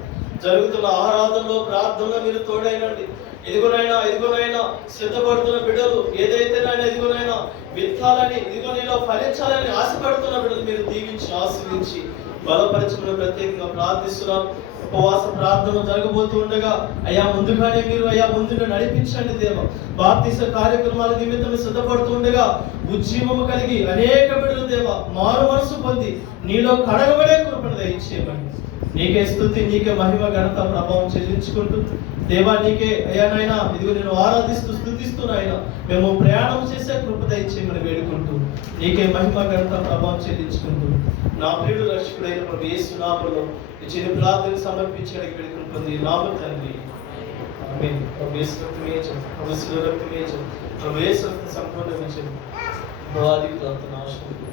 జరుగుతున్న ఆరాధనలో, ప్రార్థనలో మీరు తోడైనండి. ఇదిగోనైనా సిద్ధపడుతున్న బిడ్డలు ఏదైతే ఇదిగోనైనా విత్తాలని, ఇదిగో నీలో ఫలించాలని ఆశపడుతున్న బిడ్డలు మీరు దీవించి ఆశీర్వించి బలపరచమని ప్రత్యేకంగా ప్రార్థిస్తున్నాం. ఉపవాస ప్రార్థన జరగబోతూ ఉండగా అయ్యా ముందుగానే మీరు ముందుగా నడిపించండి దేవ. బాప్తిస కార్యక్రమాల నిమిత్తం సిద్ధపడుతూ ఉండగా ఉజ్జీవము కలిగి అనేక బిడ్డలు దేవ మారు మనసు పొంది నీలో కడగబడే కృపను దయచేయమని నీకే స్తుతి, నీకే మహిమ, ఘనత, ప్రభావం చెల్లించుకుంటూ దేవా నీకే అయ్యానైనా ఇదిగో నేను ఆరాధిస్తూ స్తుతిస్తూ నాయనా మేము ప్రయాణం చేసే కృప దయచేయమని వేడుకుంటూ నీకే మహిమ, ఘనత, ప్రభావం చెల్లించుకుంటూ నా ప్రియుడు రక్షకుడైన ప్రభు యేసు నామములో ఈ చిన్న ప్రార్థన సమర్పించడానికి వేడుకుంటుంది నామ తండ్రి. ఆమేన్. ప్రభు యేసు రక్తమే జయం, ప్రభు శిలువ రక్తమే జయం, ప్రభు యేసు రక్తం సంపూర్ణమే జయం. ఆది ప్రార్థన ఆశీర్వదించు.